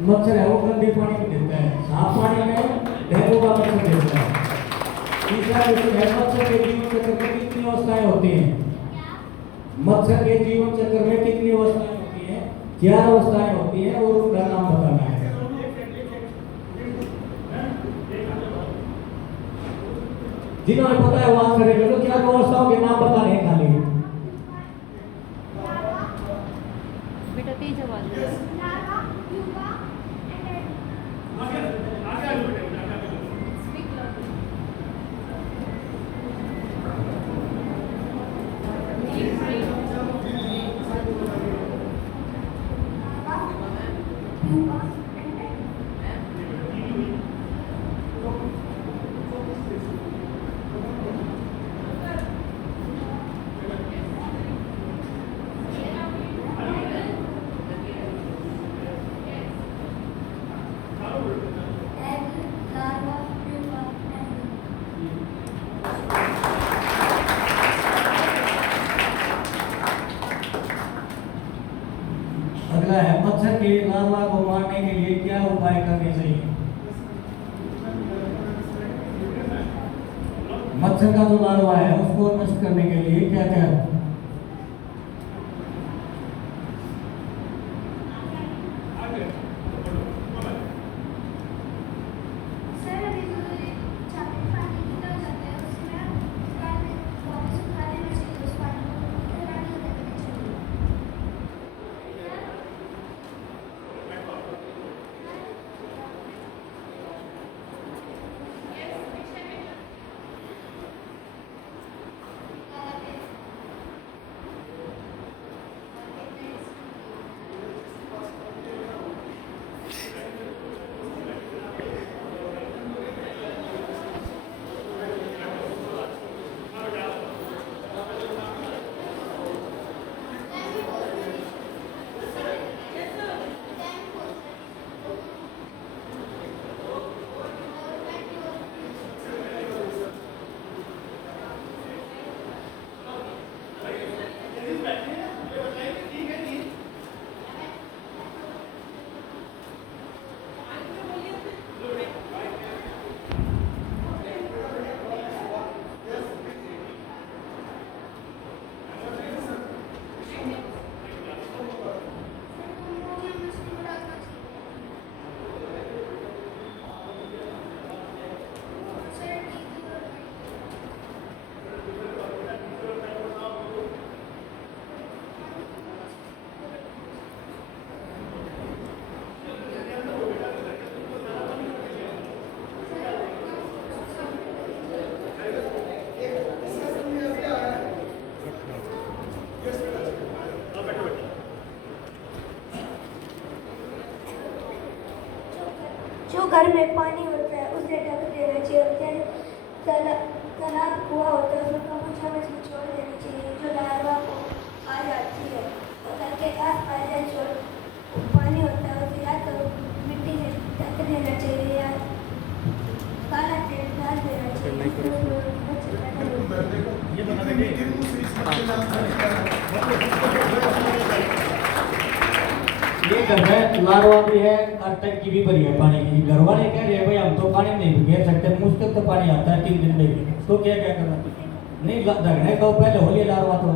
मच्छर है वो गंदे पानी में देता है, साफ पानी में डेंगू का मच्छर देता है। तीसरा क्वेश्चन है, मच्छर के जीवन चक्र में कितनी अवस्थाएं होती हैं? मच्छर के जीवन चक्र में कितनी अवस्थाएं होती हैं? 4 अवस्थाएं होती हैं और उनका नाम बताना है। जिन्होंने पता है वहां खड़े करो, 4 अवस्थाओं के नाम बताने हैं खाली। बेटा तेज आवाज में। के लार्वा को मारने के लिए क्या उपाय करने चाहिए? मच्छर का जो लार्वा है उसको नष्ट करने के लिए क्या क्या? सर अभी जो ये चापे पानी निकल जाता है उसमें बाद में वापस उठा देना चाहिए उस पानी को फिर आगे देना चाहिए। जो घर में पानी होता है उसे ढक देना चाहिए और जैसे तालाब कुआं होता है उसमें कबूतर मछली छोड़ देनी चाहिए जो लार्वा को आ जाती है और घर के आस पास जो पानी होता है उसे या तो मिट्टी से ढक देना चाहिए या काला तेल डाल देना चाहिए। ये घर में लार्वा भी है और टंकी भी भरी है पानी की। घर वाले कह रहे हैं भाई हम तो पानी नहीं घेर सकते, मुश्किल तो पानी आता है 3 दिन में भी, तो क्या क्या करना? नहीं ढकने को पहले हो लिया लार्वा तो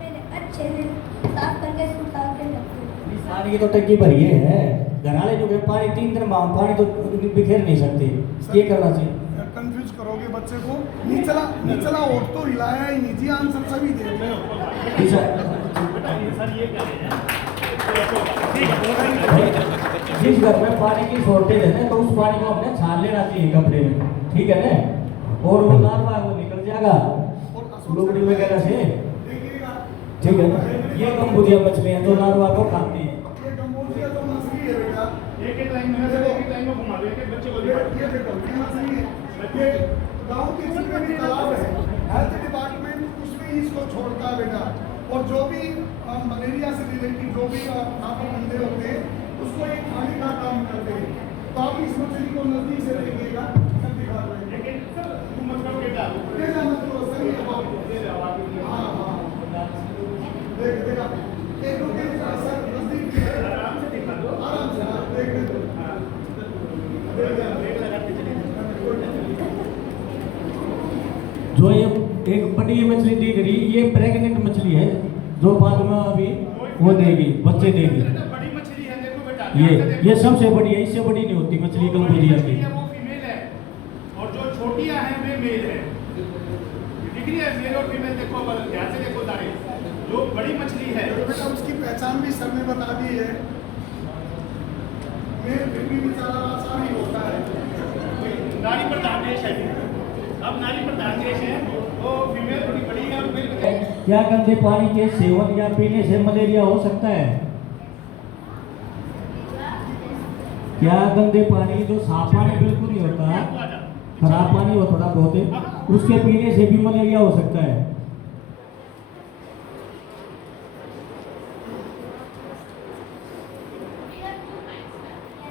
पहले अच्छे से साफ करके सुखा के रखते हैं। पानी की तो टंकी भरी है। घर वाले जो है पानी 3 दिन में पानी तो बिखेर नहीं सकते, ये करना चाहिए। कंफ्यूज करोगे बच्चे को। निचला ओट तो हिलाया ही नहीं थी, आंसर सभी दे रहे हो। जिस घर में पानी की शॉर्टेज है ना तो उस पानी को हमने छान लेना चाहिए कपड़े में, ठीक है ना, और वो लार्वा वो निकल जाएगा लुगड़ी वगैरह से, ठीक है। ये गंबुजिया मछलियां जो लार्वा को खाती है। ये गंबुजिया तो मछली है बेटा, एक लाइन में घुमा दो, एक बच्चे को ये देखो ये मछली है। ये गांव के जितने भी तालाब है हेल्थ डिपार्टमेंट उसमें इसको छोड़ता है बेटा, और जो भी मलेरिया से रिलेटेड जो भी नापे बंदे होते हैं उसको एक खाने का काम करते हैं। तो आप इस मछली को नजदीक से देखिएगा, सब दिखा रहे हैं। सही है। हाँ हाँ देखा एक दो के सर नजदीक आराम से दिखा दो, आराम से देख दो। जो ये एक बड़ी मछली दिख रही, ये प्रेग्नेंट मछली है जो बाद में अभी वो देगी, बच्चे देगी। बड़ी मछली है, देखो बेटा, ये सबसे बड़ी है, इससे बड़ी नहीं होती मछली गंबुजिया की। वो फीमेल है और जो छोटियां हैं वे मेल है। दिख रही है मेल और फीमेल, देखो ध्यान से देखो सारे। जो बड़ी मछली है बेटा उसकी पहचान भी सर ने बता दी है। मेल भी बेचारा आसान ही होता है। नारी प्रधान देश है, अब नारी प्रधान देश है, तो फीमेल थोड़ी बड़ी है और मेल। क्या गंदे पानी के सेवन या पीने से मलेरिया हो सकता है? क्या गंदे पानी जो साफ पानी बिल्कुल नहीं होता, खराब पानी हो थोड़ा बहुत है, उसके पीने से भी मलेरिया हो सकता है?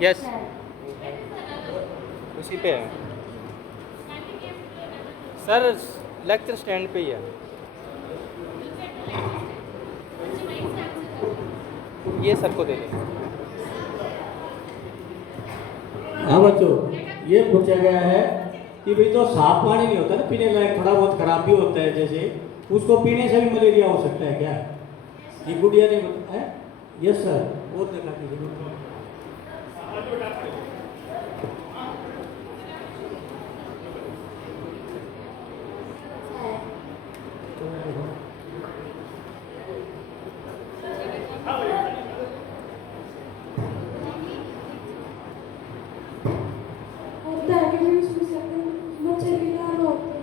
यस उसी पे है सर, लेक्चर स्टैंड पे ही है। ये सर को दे दें। हाँ बच्चों, ये पूछा गया है कि भाई जो साफ पानी नहीं होता ना पीने लायक, थोड़ा बहुत खराब भी होता है, जैसे उसको पीने से भी मलेरिया हो सकता है क्या? ये गुड़िया ने बताया। यस सर, और देखा कीजिए। होता है कि उसमें से मच्छर भी ना होते हैं।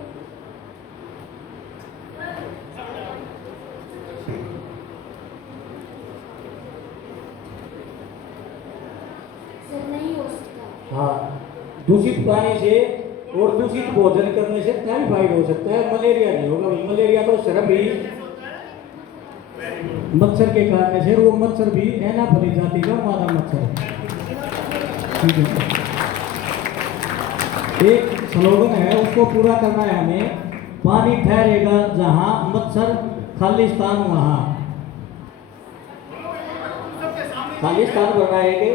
सर नहीं हो सकता। हाँ, दूषित पानी से और दूषित भोजन करने से टाइफाइड हो सकता है, मलेरिया नहीं होगा। मलेरिया तो सिर्फ भी मच्छर के कारण से, वो मच्छर भी एनाफिलिस जाति का मादा मच्छर है। ठीक है, एक स्लोगन है, उसको पूरा करना है हमें। पानी ठहरेगा जहाँ, मच्छर खालिस्तान वहाँ। खालिस्तान बनाएंगे,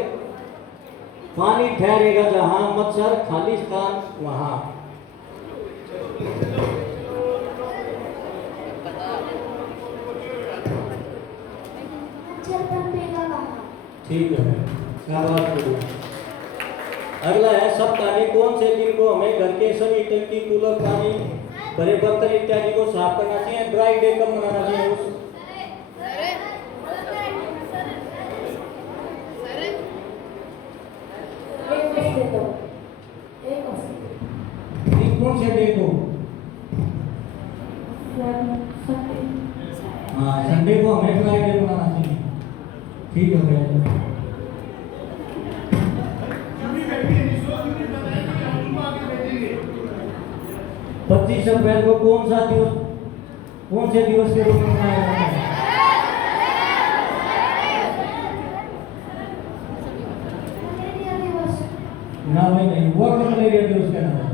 पानी ठहरेगा जहाँ, मच्छर खालिस्तान वहाँ। मच्छर पनपेगा कहाँ? ठीक है, शाबाश करो। अगला है, सब पानी कौन से दिन को हमें घर के सभी टंकी, कूलर, पानी भरे बर्तन इत्यादि को साफ करना चाहिए? ड्राई डे कब मनाना चाहिए? उस कौन से डे को? हाँ, संडे को हमें ड्राई डे मनाना चाहिए। ठीक है भैया। 25 अप्रैल को कौन सा दिवस, कौन से दिवस के रूप में मनाया जाता है? ना भाई नहीं, वर्ल्ड मलेरिया दिवस का नाम है।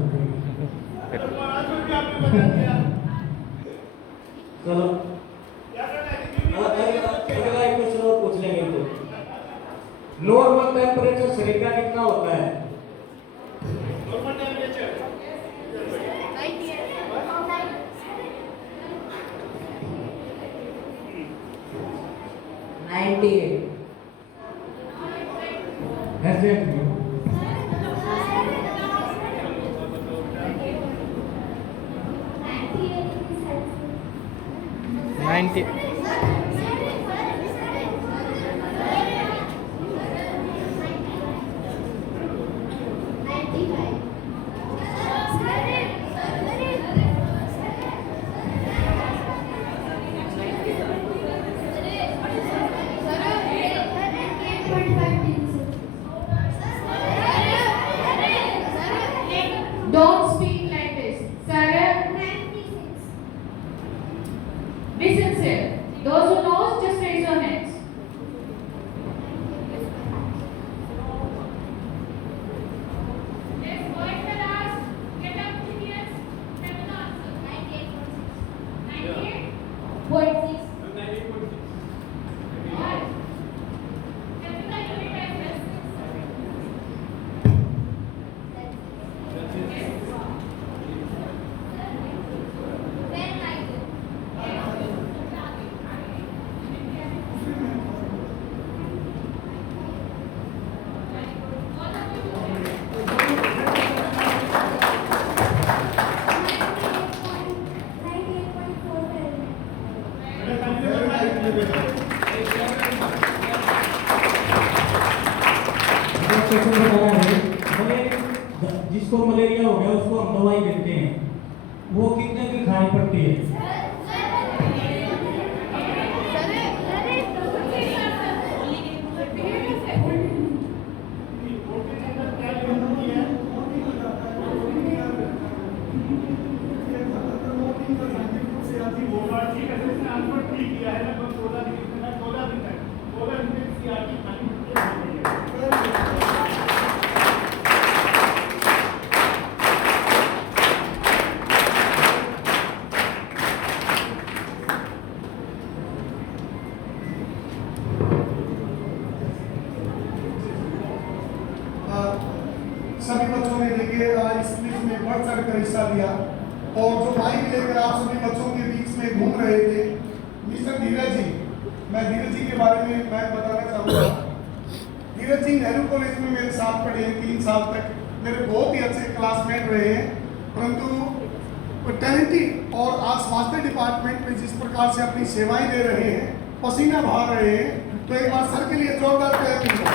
चलो अगला एक क्वेश्चन और पूछ लेंगे। तो नॉर्मल टेम्परेचर शरीर का कितना होता है? Normal temperature 98। Exactly. 90। Don't speak like this. Sarah, listen, sir. Those who knows, just raise your hands. Let's go in the last. Get up, seniors. Tell the answer. 98. 98.6. What? Tell me the unit address. जिसको malaria हो गया उसको हम दवाई देते हैं, वो कितने की खानी पड़ती है? बच्चों ने देखिए इस क्विज में बढ़ चढ़ कर हिस्सा लिया और जो माइक लेकर आप सभी बच्चों के बीच में घूम रहे थे, मिस्टर धीरज जी, मैं धीरज जी के बारे में मैं बताना चाहूँगा। धीरज जी नेहरू कॉलेज में मेरे साथ पढ़े हैं 3 साल तक, मेरे बहुत ही अच्छे क्लासमेट रहे हैं, परंतु टैलेंटेड और आज स्वास्थ्य डिपार्टमेंट में जिस प्रकार से अपनी सेवाएं दे रहे हैं, पसीना बहा रहे हैं, तो एक बार सर के लिए जोरदार क्लैपिंग हो।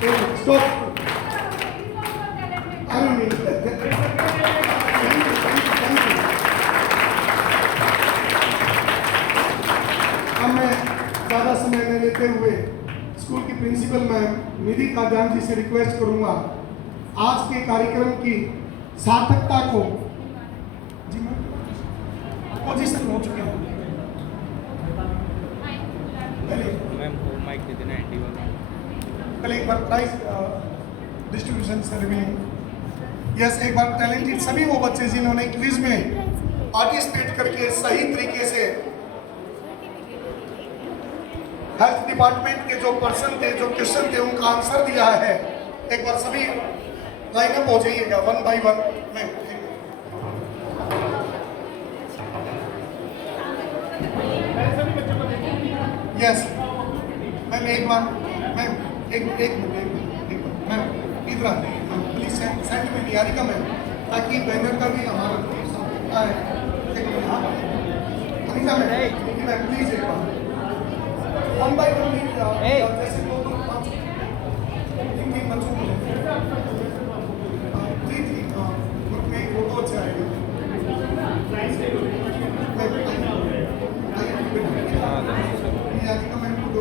Yes, stop. I don't mean that. Thank you. अब मैं ज़्यादा समय न लेते हुए स्कूल की प्रिंसिपल मैम निधि काजान जी से रिक्वेस्ट करूंगा आज के कार्यक्रम की सार्थकता को। जी मैम पोजीशन हो चुके हैं। मैम को माइक दे देना एंटी वाला। कल एक बार प्राइज डिस्ट्रीब्यूशन सेरेमनी, यस, एक बार टैलेंटेड सभी वो बच्चे जिन्होंने क्विज में पार्टिसिपेट करके सही तरीके से हेल्थ डिपार्टमेंट के जो पर्सन थे, जो क्वेश्चन थे, उनका आंसर दिया है। एक बार सभी लाइनअप हो जाइएगा 1 by 1। यस मैम, एक बार मैम, एक मिनट मैम, इधर आ जाइए मैम, प्लीज सेंड में निहारिका मैम, ताकि बैनर का भी हमारा एक मिनट। हाँ अनिता मैम, प्लीज एक बार 1 by 1 जैसे 2 3 बच्चों को 3 ग्रुप में एक फोटो अच्छा आएगा। निहारिका मैम को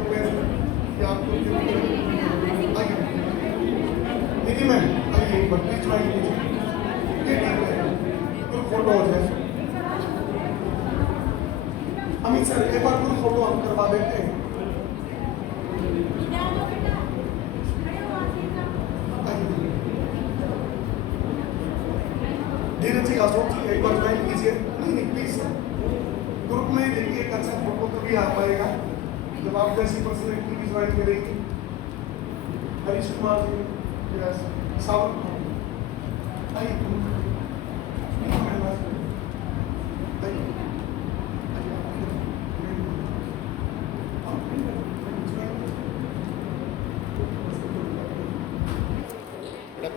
दीदी मैम आइए एक बार प्लीज ज्वाइन कीजिए, ग्रुप फोटो हो जाए। अमित सर एक बार ग्रुप फोटो हम करवा देते हैं। धीरज जी अशोक जी एक बार ज्वाइन कीजिए। नहीं प्लीज ग्रुप में देखिए एक अच्छा फोटो तो भी आ पाएगा जब आप जैसी पर्सनैलिटी भी ज्वाइन करेंगे। हरीश कुमार जी, सावंत आइए,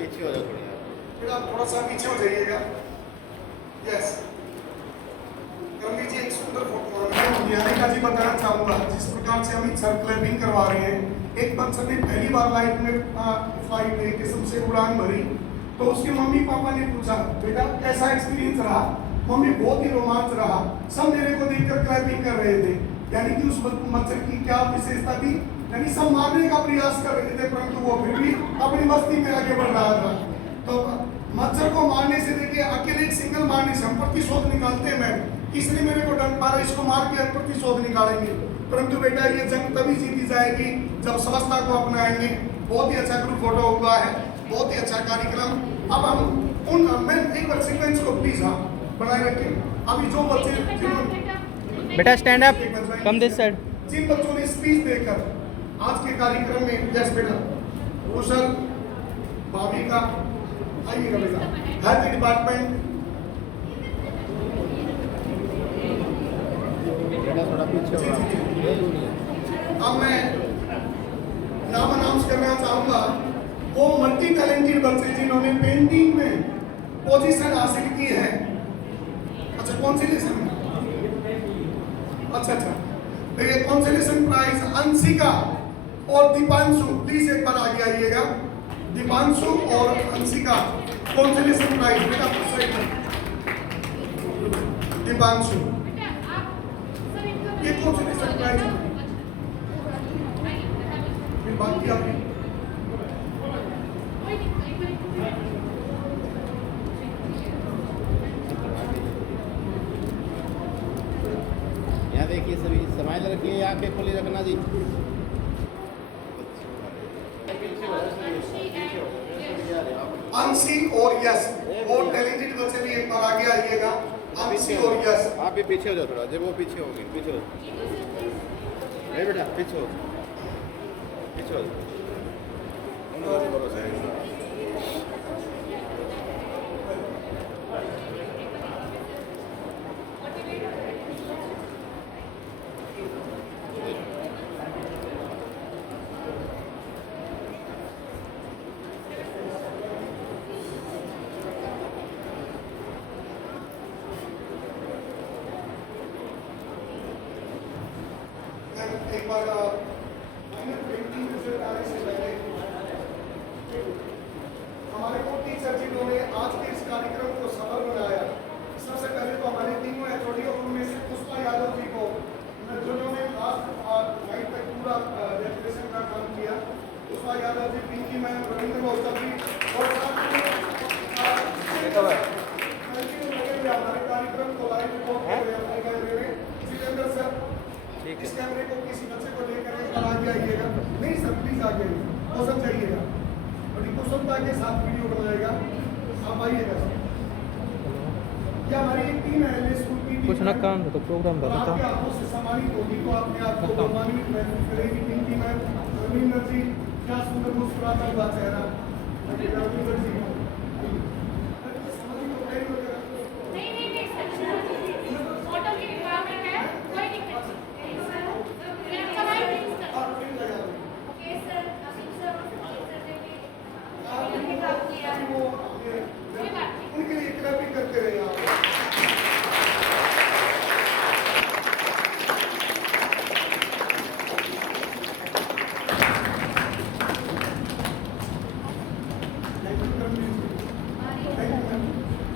पीछे हो जाओ फिर आप थोड़ा सा पीछे हो जाइएगा। यस कर लीजिए एक सुंदर फोटो। निहारिका जी बताना चाहूँगा जिस प्रकार से अमित सर क्लैपिंग करवा रहे हैं, एक बच्चे ने पहली बार लाइफ में फ्लाइट में किस्म से उड़ान भरी, तो उसके मम्मी पापा ने पूछा बेटा कैसा एक्सपीरियंस रहा? मम्मी बहुत ही रोमांच रहा। सब मेरे को देखकर क्लैपिंग कर रहे थे, यानी कि उस मच्छर की क्या विशेषता थी, यानी सब मारने का प्रयास कर रहे थे, परंतु वो फिर भी अपनी मस्ती में आगे बढ़ रहा था। तो मच्छर को मारने से देखिए अकेले एक सिंगल मारने से हम प्रतिशोध निकालते हैं मैम, इसलिए मेरे को डर मारा, इसको मार के प्रतिशोध निकालेंगे। परंतु बेटा ये जंग तभी जीती जाएगी जब स्वच्छता को अपनाएंगे। बहुत ही अच्छा ग्रुप फोटो हुआ है, बहुत ही अच्छा कार्यक्रम। अब हम उन मैं एक बार सीक्वेंस को प्लीज हाँ बनाए रखें। अभी जो बच्चे बेटा stand up, come this side, जिन बच्चों ने स्पीच देकर आज के कार्यक्रम में, यस बेटा कुशल भाविका आइएगा बेटा, हेल्थ डिपार्टमेंट थोड़ा पीछे हो। अब मैं नाम अनाउंस करना चाहूंगा वो मल्टी टैलेंटेड बच्चे जिन्होंने पेंटिंग में पोजीशन हासिल की है। अच्छा कॉन्सोलेशन, अच्छा तो ये कॉन्सोलेशन प्राइज अंशिका और दीपांशु, प्लीज एक बार आगे आइएगा। दीपांशु और अंशिका कॉन्सोलेशन प्राइज बेटा दीपांशु, ये कॉन्सोलेशन प्राइज फिर बाकी आगे यहाँ देखिए सभी स्माइल रखिए, आंखें खुली रखना जी। अंशी और यस और टैलेंटेड बच्चे भी एक बार आगे आइएगा। आंसी और यश। आप भी पीछे हो जाओ थोड़ा, जब वो पीछे होंगे पीछे हो। नहीं बेटा पीछे हो, पीछे हो। उनका भी भरोसा है। एक बार फाइनल पेंटिंग रिजल्ट आने से पहले हमारे को टीचर जिन्होंने आज के इस कार्यक्रम को सफल बनाया, सबसे पहले तो हमारे तीनों एचओडियों में से पुष्पा यादव जी को, जिन्होंने लास्ट नाइट तक पूरा डेकोरेशन का काम किया, पुष्पा यादव जी, पिंकी मैम, रविंद्र महोत्सव जी और हमारे कार्यक्रम को लाइव रिपोर्ट कर रहे हैं अपने कैमरे में। जितेंद्र सर, इस कैमरे को किसी बच्चे को लेकर एक बार आगे आइएगा। नहीं सर प्लीज आगे वो सब जाइएगा, बड़ी कुशलता के साथ वीडियो बनाएगा, आप आइएगा सर। ये हमारी एक टीम है एलए स्कूल की, कुछ ना काम तो प्रोग्राम और आपके हाथों से सम्मानित होगी तो अपने आप को गौरवान्वित महसूस करेगी। पिंकी मैम, रविंद्र जी, क्या सुंदर मुस्कुराता हुआ चेहरा रविंद्र जी। उनके लिए क्लैपिंग करते रहे आप।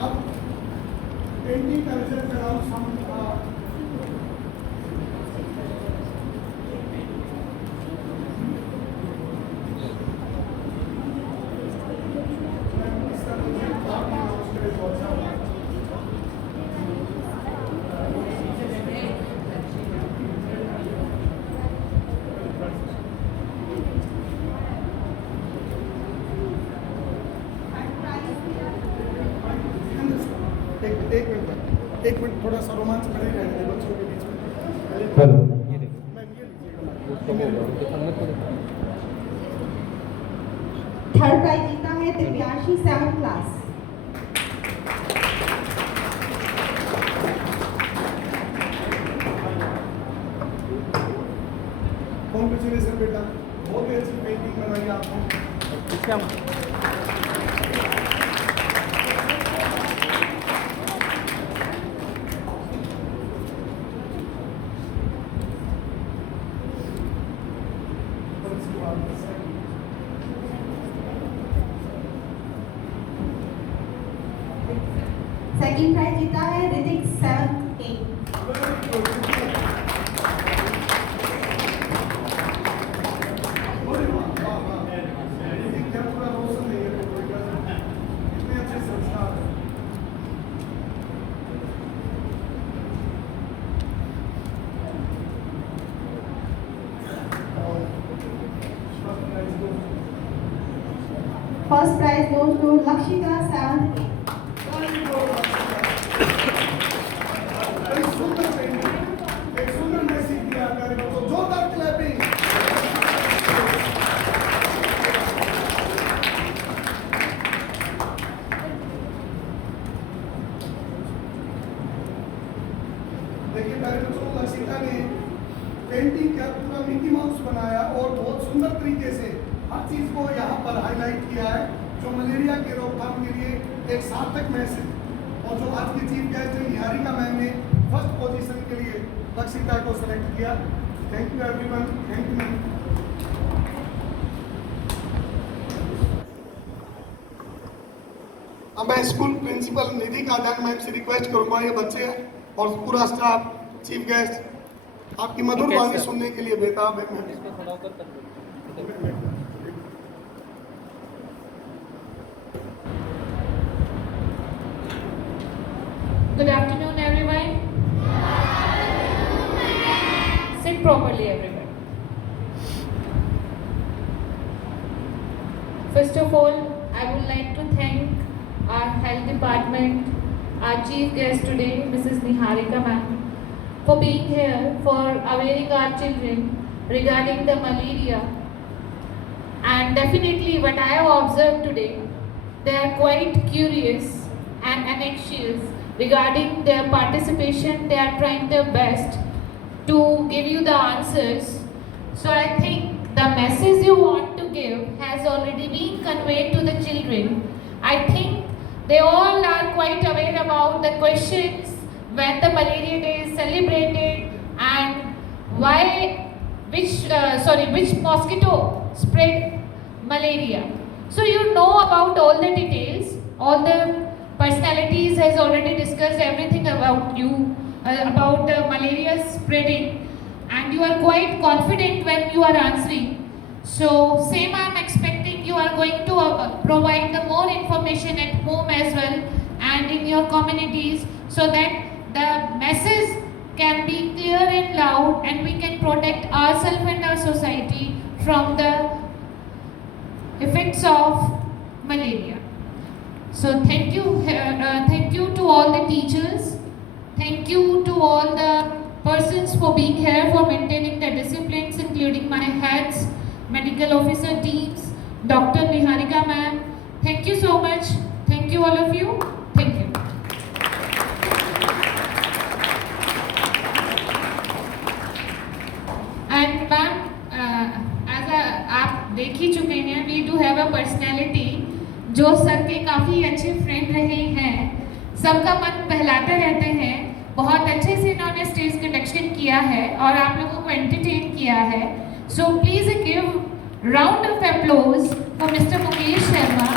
अब पेंटिंग का रिजल्ट कराओ सामने का। एक मिनट थोड़ा सा रोमांच बने रहेंगे बच्चों के बीच में। हेलो थर्ड प्राइज जीता है दिव्यांशी 7th क्लास। कॉन्ग्रेचुलेसन बेटा, बहुत ही अच्छी पेंटिंग बनाई आपने। सेकंड प्राइज जीता है Hrithik 7th A। First prize goes to Lakshita 7th A। एक सुंदर पेंटिंग, एक सुंदर मैसेज दिया कर तो जोरदार क्लैपिंग। देखिए प्यारे बच्चों, लक्षिता ने पेंटिंग का पूरा मिकी माउस बनाया और बहुत सुंदर तरीके से हर चीज को यहाँ पर हाईलाइट किया है, जो मलेरिया के रोकथाम के लिए एक सार्थक मैसेज। और जो आज के चीफ गेस्ट हैं निहारिका मैम ने फर्स्ट पोजीशन के लिए लक्षिता को सेलेक्ट किया। Thank you everyone, thank you ma'am. अब मैं स्कूल प्रिंसिपल निधि कादन मैम से रिक्वेस्ट करूंगा, ये बच्चे और पूरा स्टाफ, चीफ गेस्ट आपकी मधुर वाणी सुनने के लिए बेताब है। Good afternoon, everyone. Sit properly, everyone. First of all, I would like to thank our health department, our chief guest today, Mrs. Niharika ma'am, for being here, for awareing our children regarding the malaria. And definitely what I have observed today, they are quite curious and anxious regarding their participation. They are trying their best to give you the answers. So I think the message you want to give has already been conveyed to the children. I think they all are quite aware about the questions when the Malaria Day is celebrated and which mosquito spread malaria. So you know about all the details, all the personalities has already discussed everything about you, about malaria spreading, and you are quite confident when you are answering. So same I am expecting you are going to provide the more information at home as well and in your communities, so that the message can be clear and loud and we can protect ourselves and our society from the effects of malaria. So thank you to all the teachers, thank you to all the persons for being here, for maintaining the disciplines, including my heads, medical officer teams, Dr. Niharika ma'am. Thank you so much. Thank you all of you. Thank you. And ma'am, आप देख ही चुके हैं, we do have a personality जो sir के काफ़ी अच्छे friend रहे हैं, सबका मन बहलाते रहते हैं, बहुत अच्छे से इन्होंने स्टेज कंडक्शन किया है और आप लोगों को एंटरटेन किया है. So please give round of applause for mister Mukesh Sharma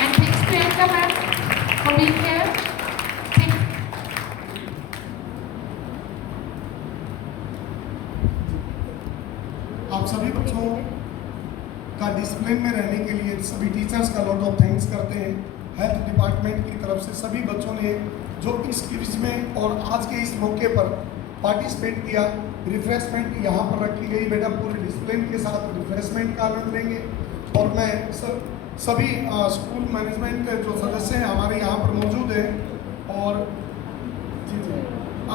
and thanks Priyanka ma'am for being here. आप सभी बच्चों का डिसिप्लिन में रहने के लिए सभी टीचर्स का लॉट ऑफ थैंक्स करते हैं. हेल्थ डिपार्टमेंट की तरफ से सभी बच्चों ने जो इस क्विज में और आज के इस मौके पर पार्टिसिपेट किया. रिफ्रेशमेंट यहाँ पर रखी गई. बेटा पूरे डिसिप्लिन के साथ रिफ्रेशमेंट का आनंद लेंगे. और मैं सभी स्कूल मैनेजमेंट के जो सदस्य हैं हमारे यहाँ पर मौजूद हैं और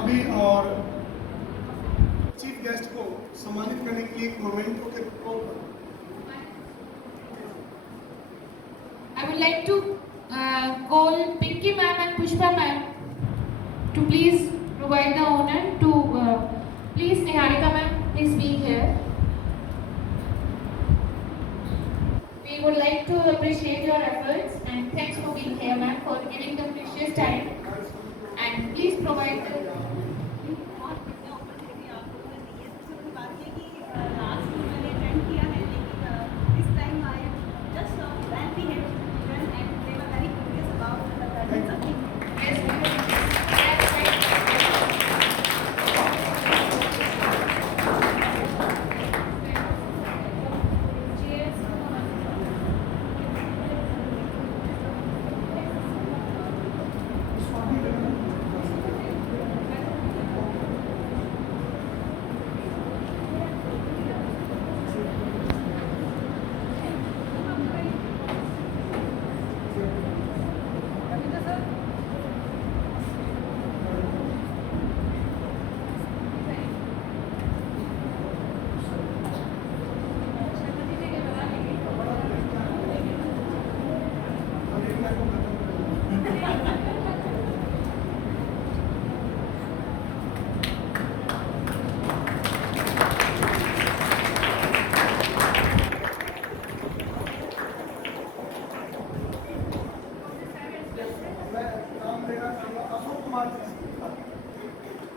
अभी और चीफ गेस्ट को सम्मानित करने के लिए एक मोमेंटो के तौर पर I would like to call Pinky ma'am and Pushpa ma'am to please provide the honor to please Niharika ma'am, please be here. We would like to appreciate your efforts and thanks for being here ma'am, for giving the precious time, and please provide the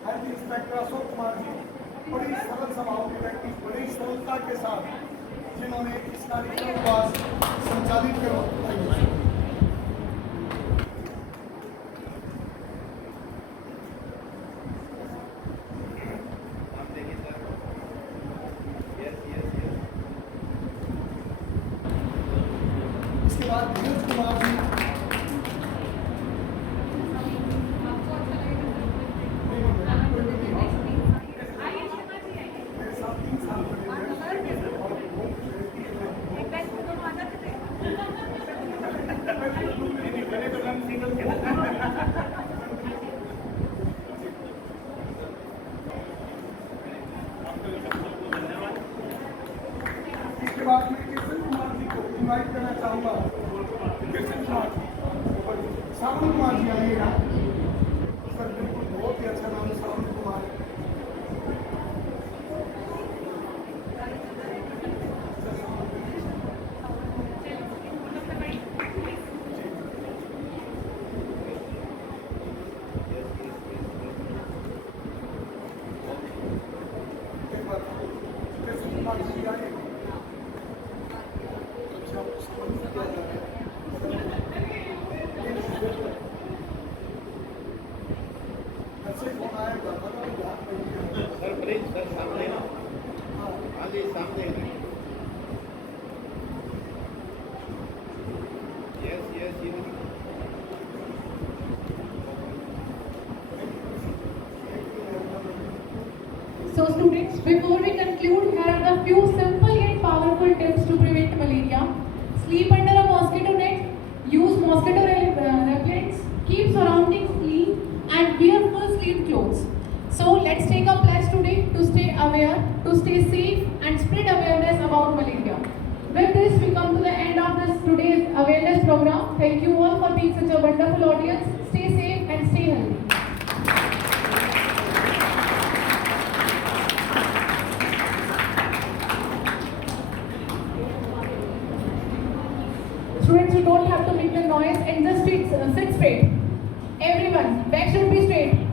health inspector Ashok Kumar ji बड़ी सरल सभाओं की practice बड़ी सरलता के साथ जिन्होंने इस कार्यक्रम को आज संचालित करवाया. इसके बाद धीरज कुमार जी प्लीज सर सामने ना, हाँ जी सामने है। Yes yes yes. So students, before we conclude, here are the few simple yet powerful tips to prevent malaria. Sleep under a mosquito net, use mosquito repellents, keep surroundings clean and wear full sleeve clothes. So let's take a pledge today to stay aware, to stay safe and spread awareness about malaria. With this, we come to the end of this today's awareness program. Thank you all for being such a wonderful audience. Stay safe and stay healthy. Students, you don't have to make the noise and just sit straight. Everyone, back should be straight.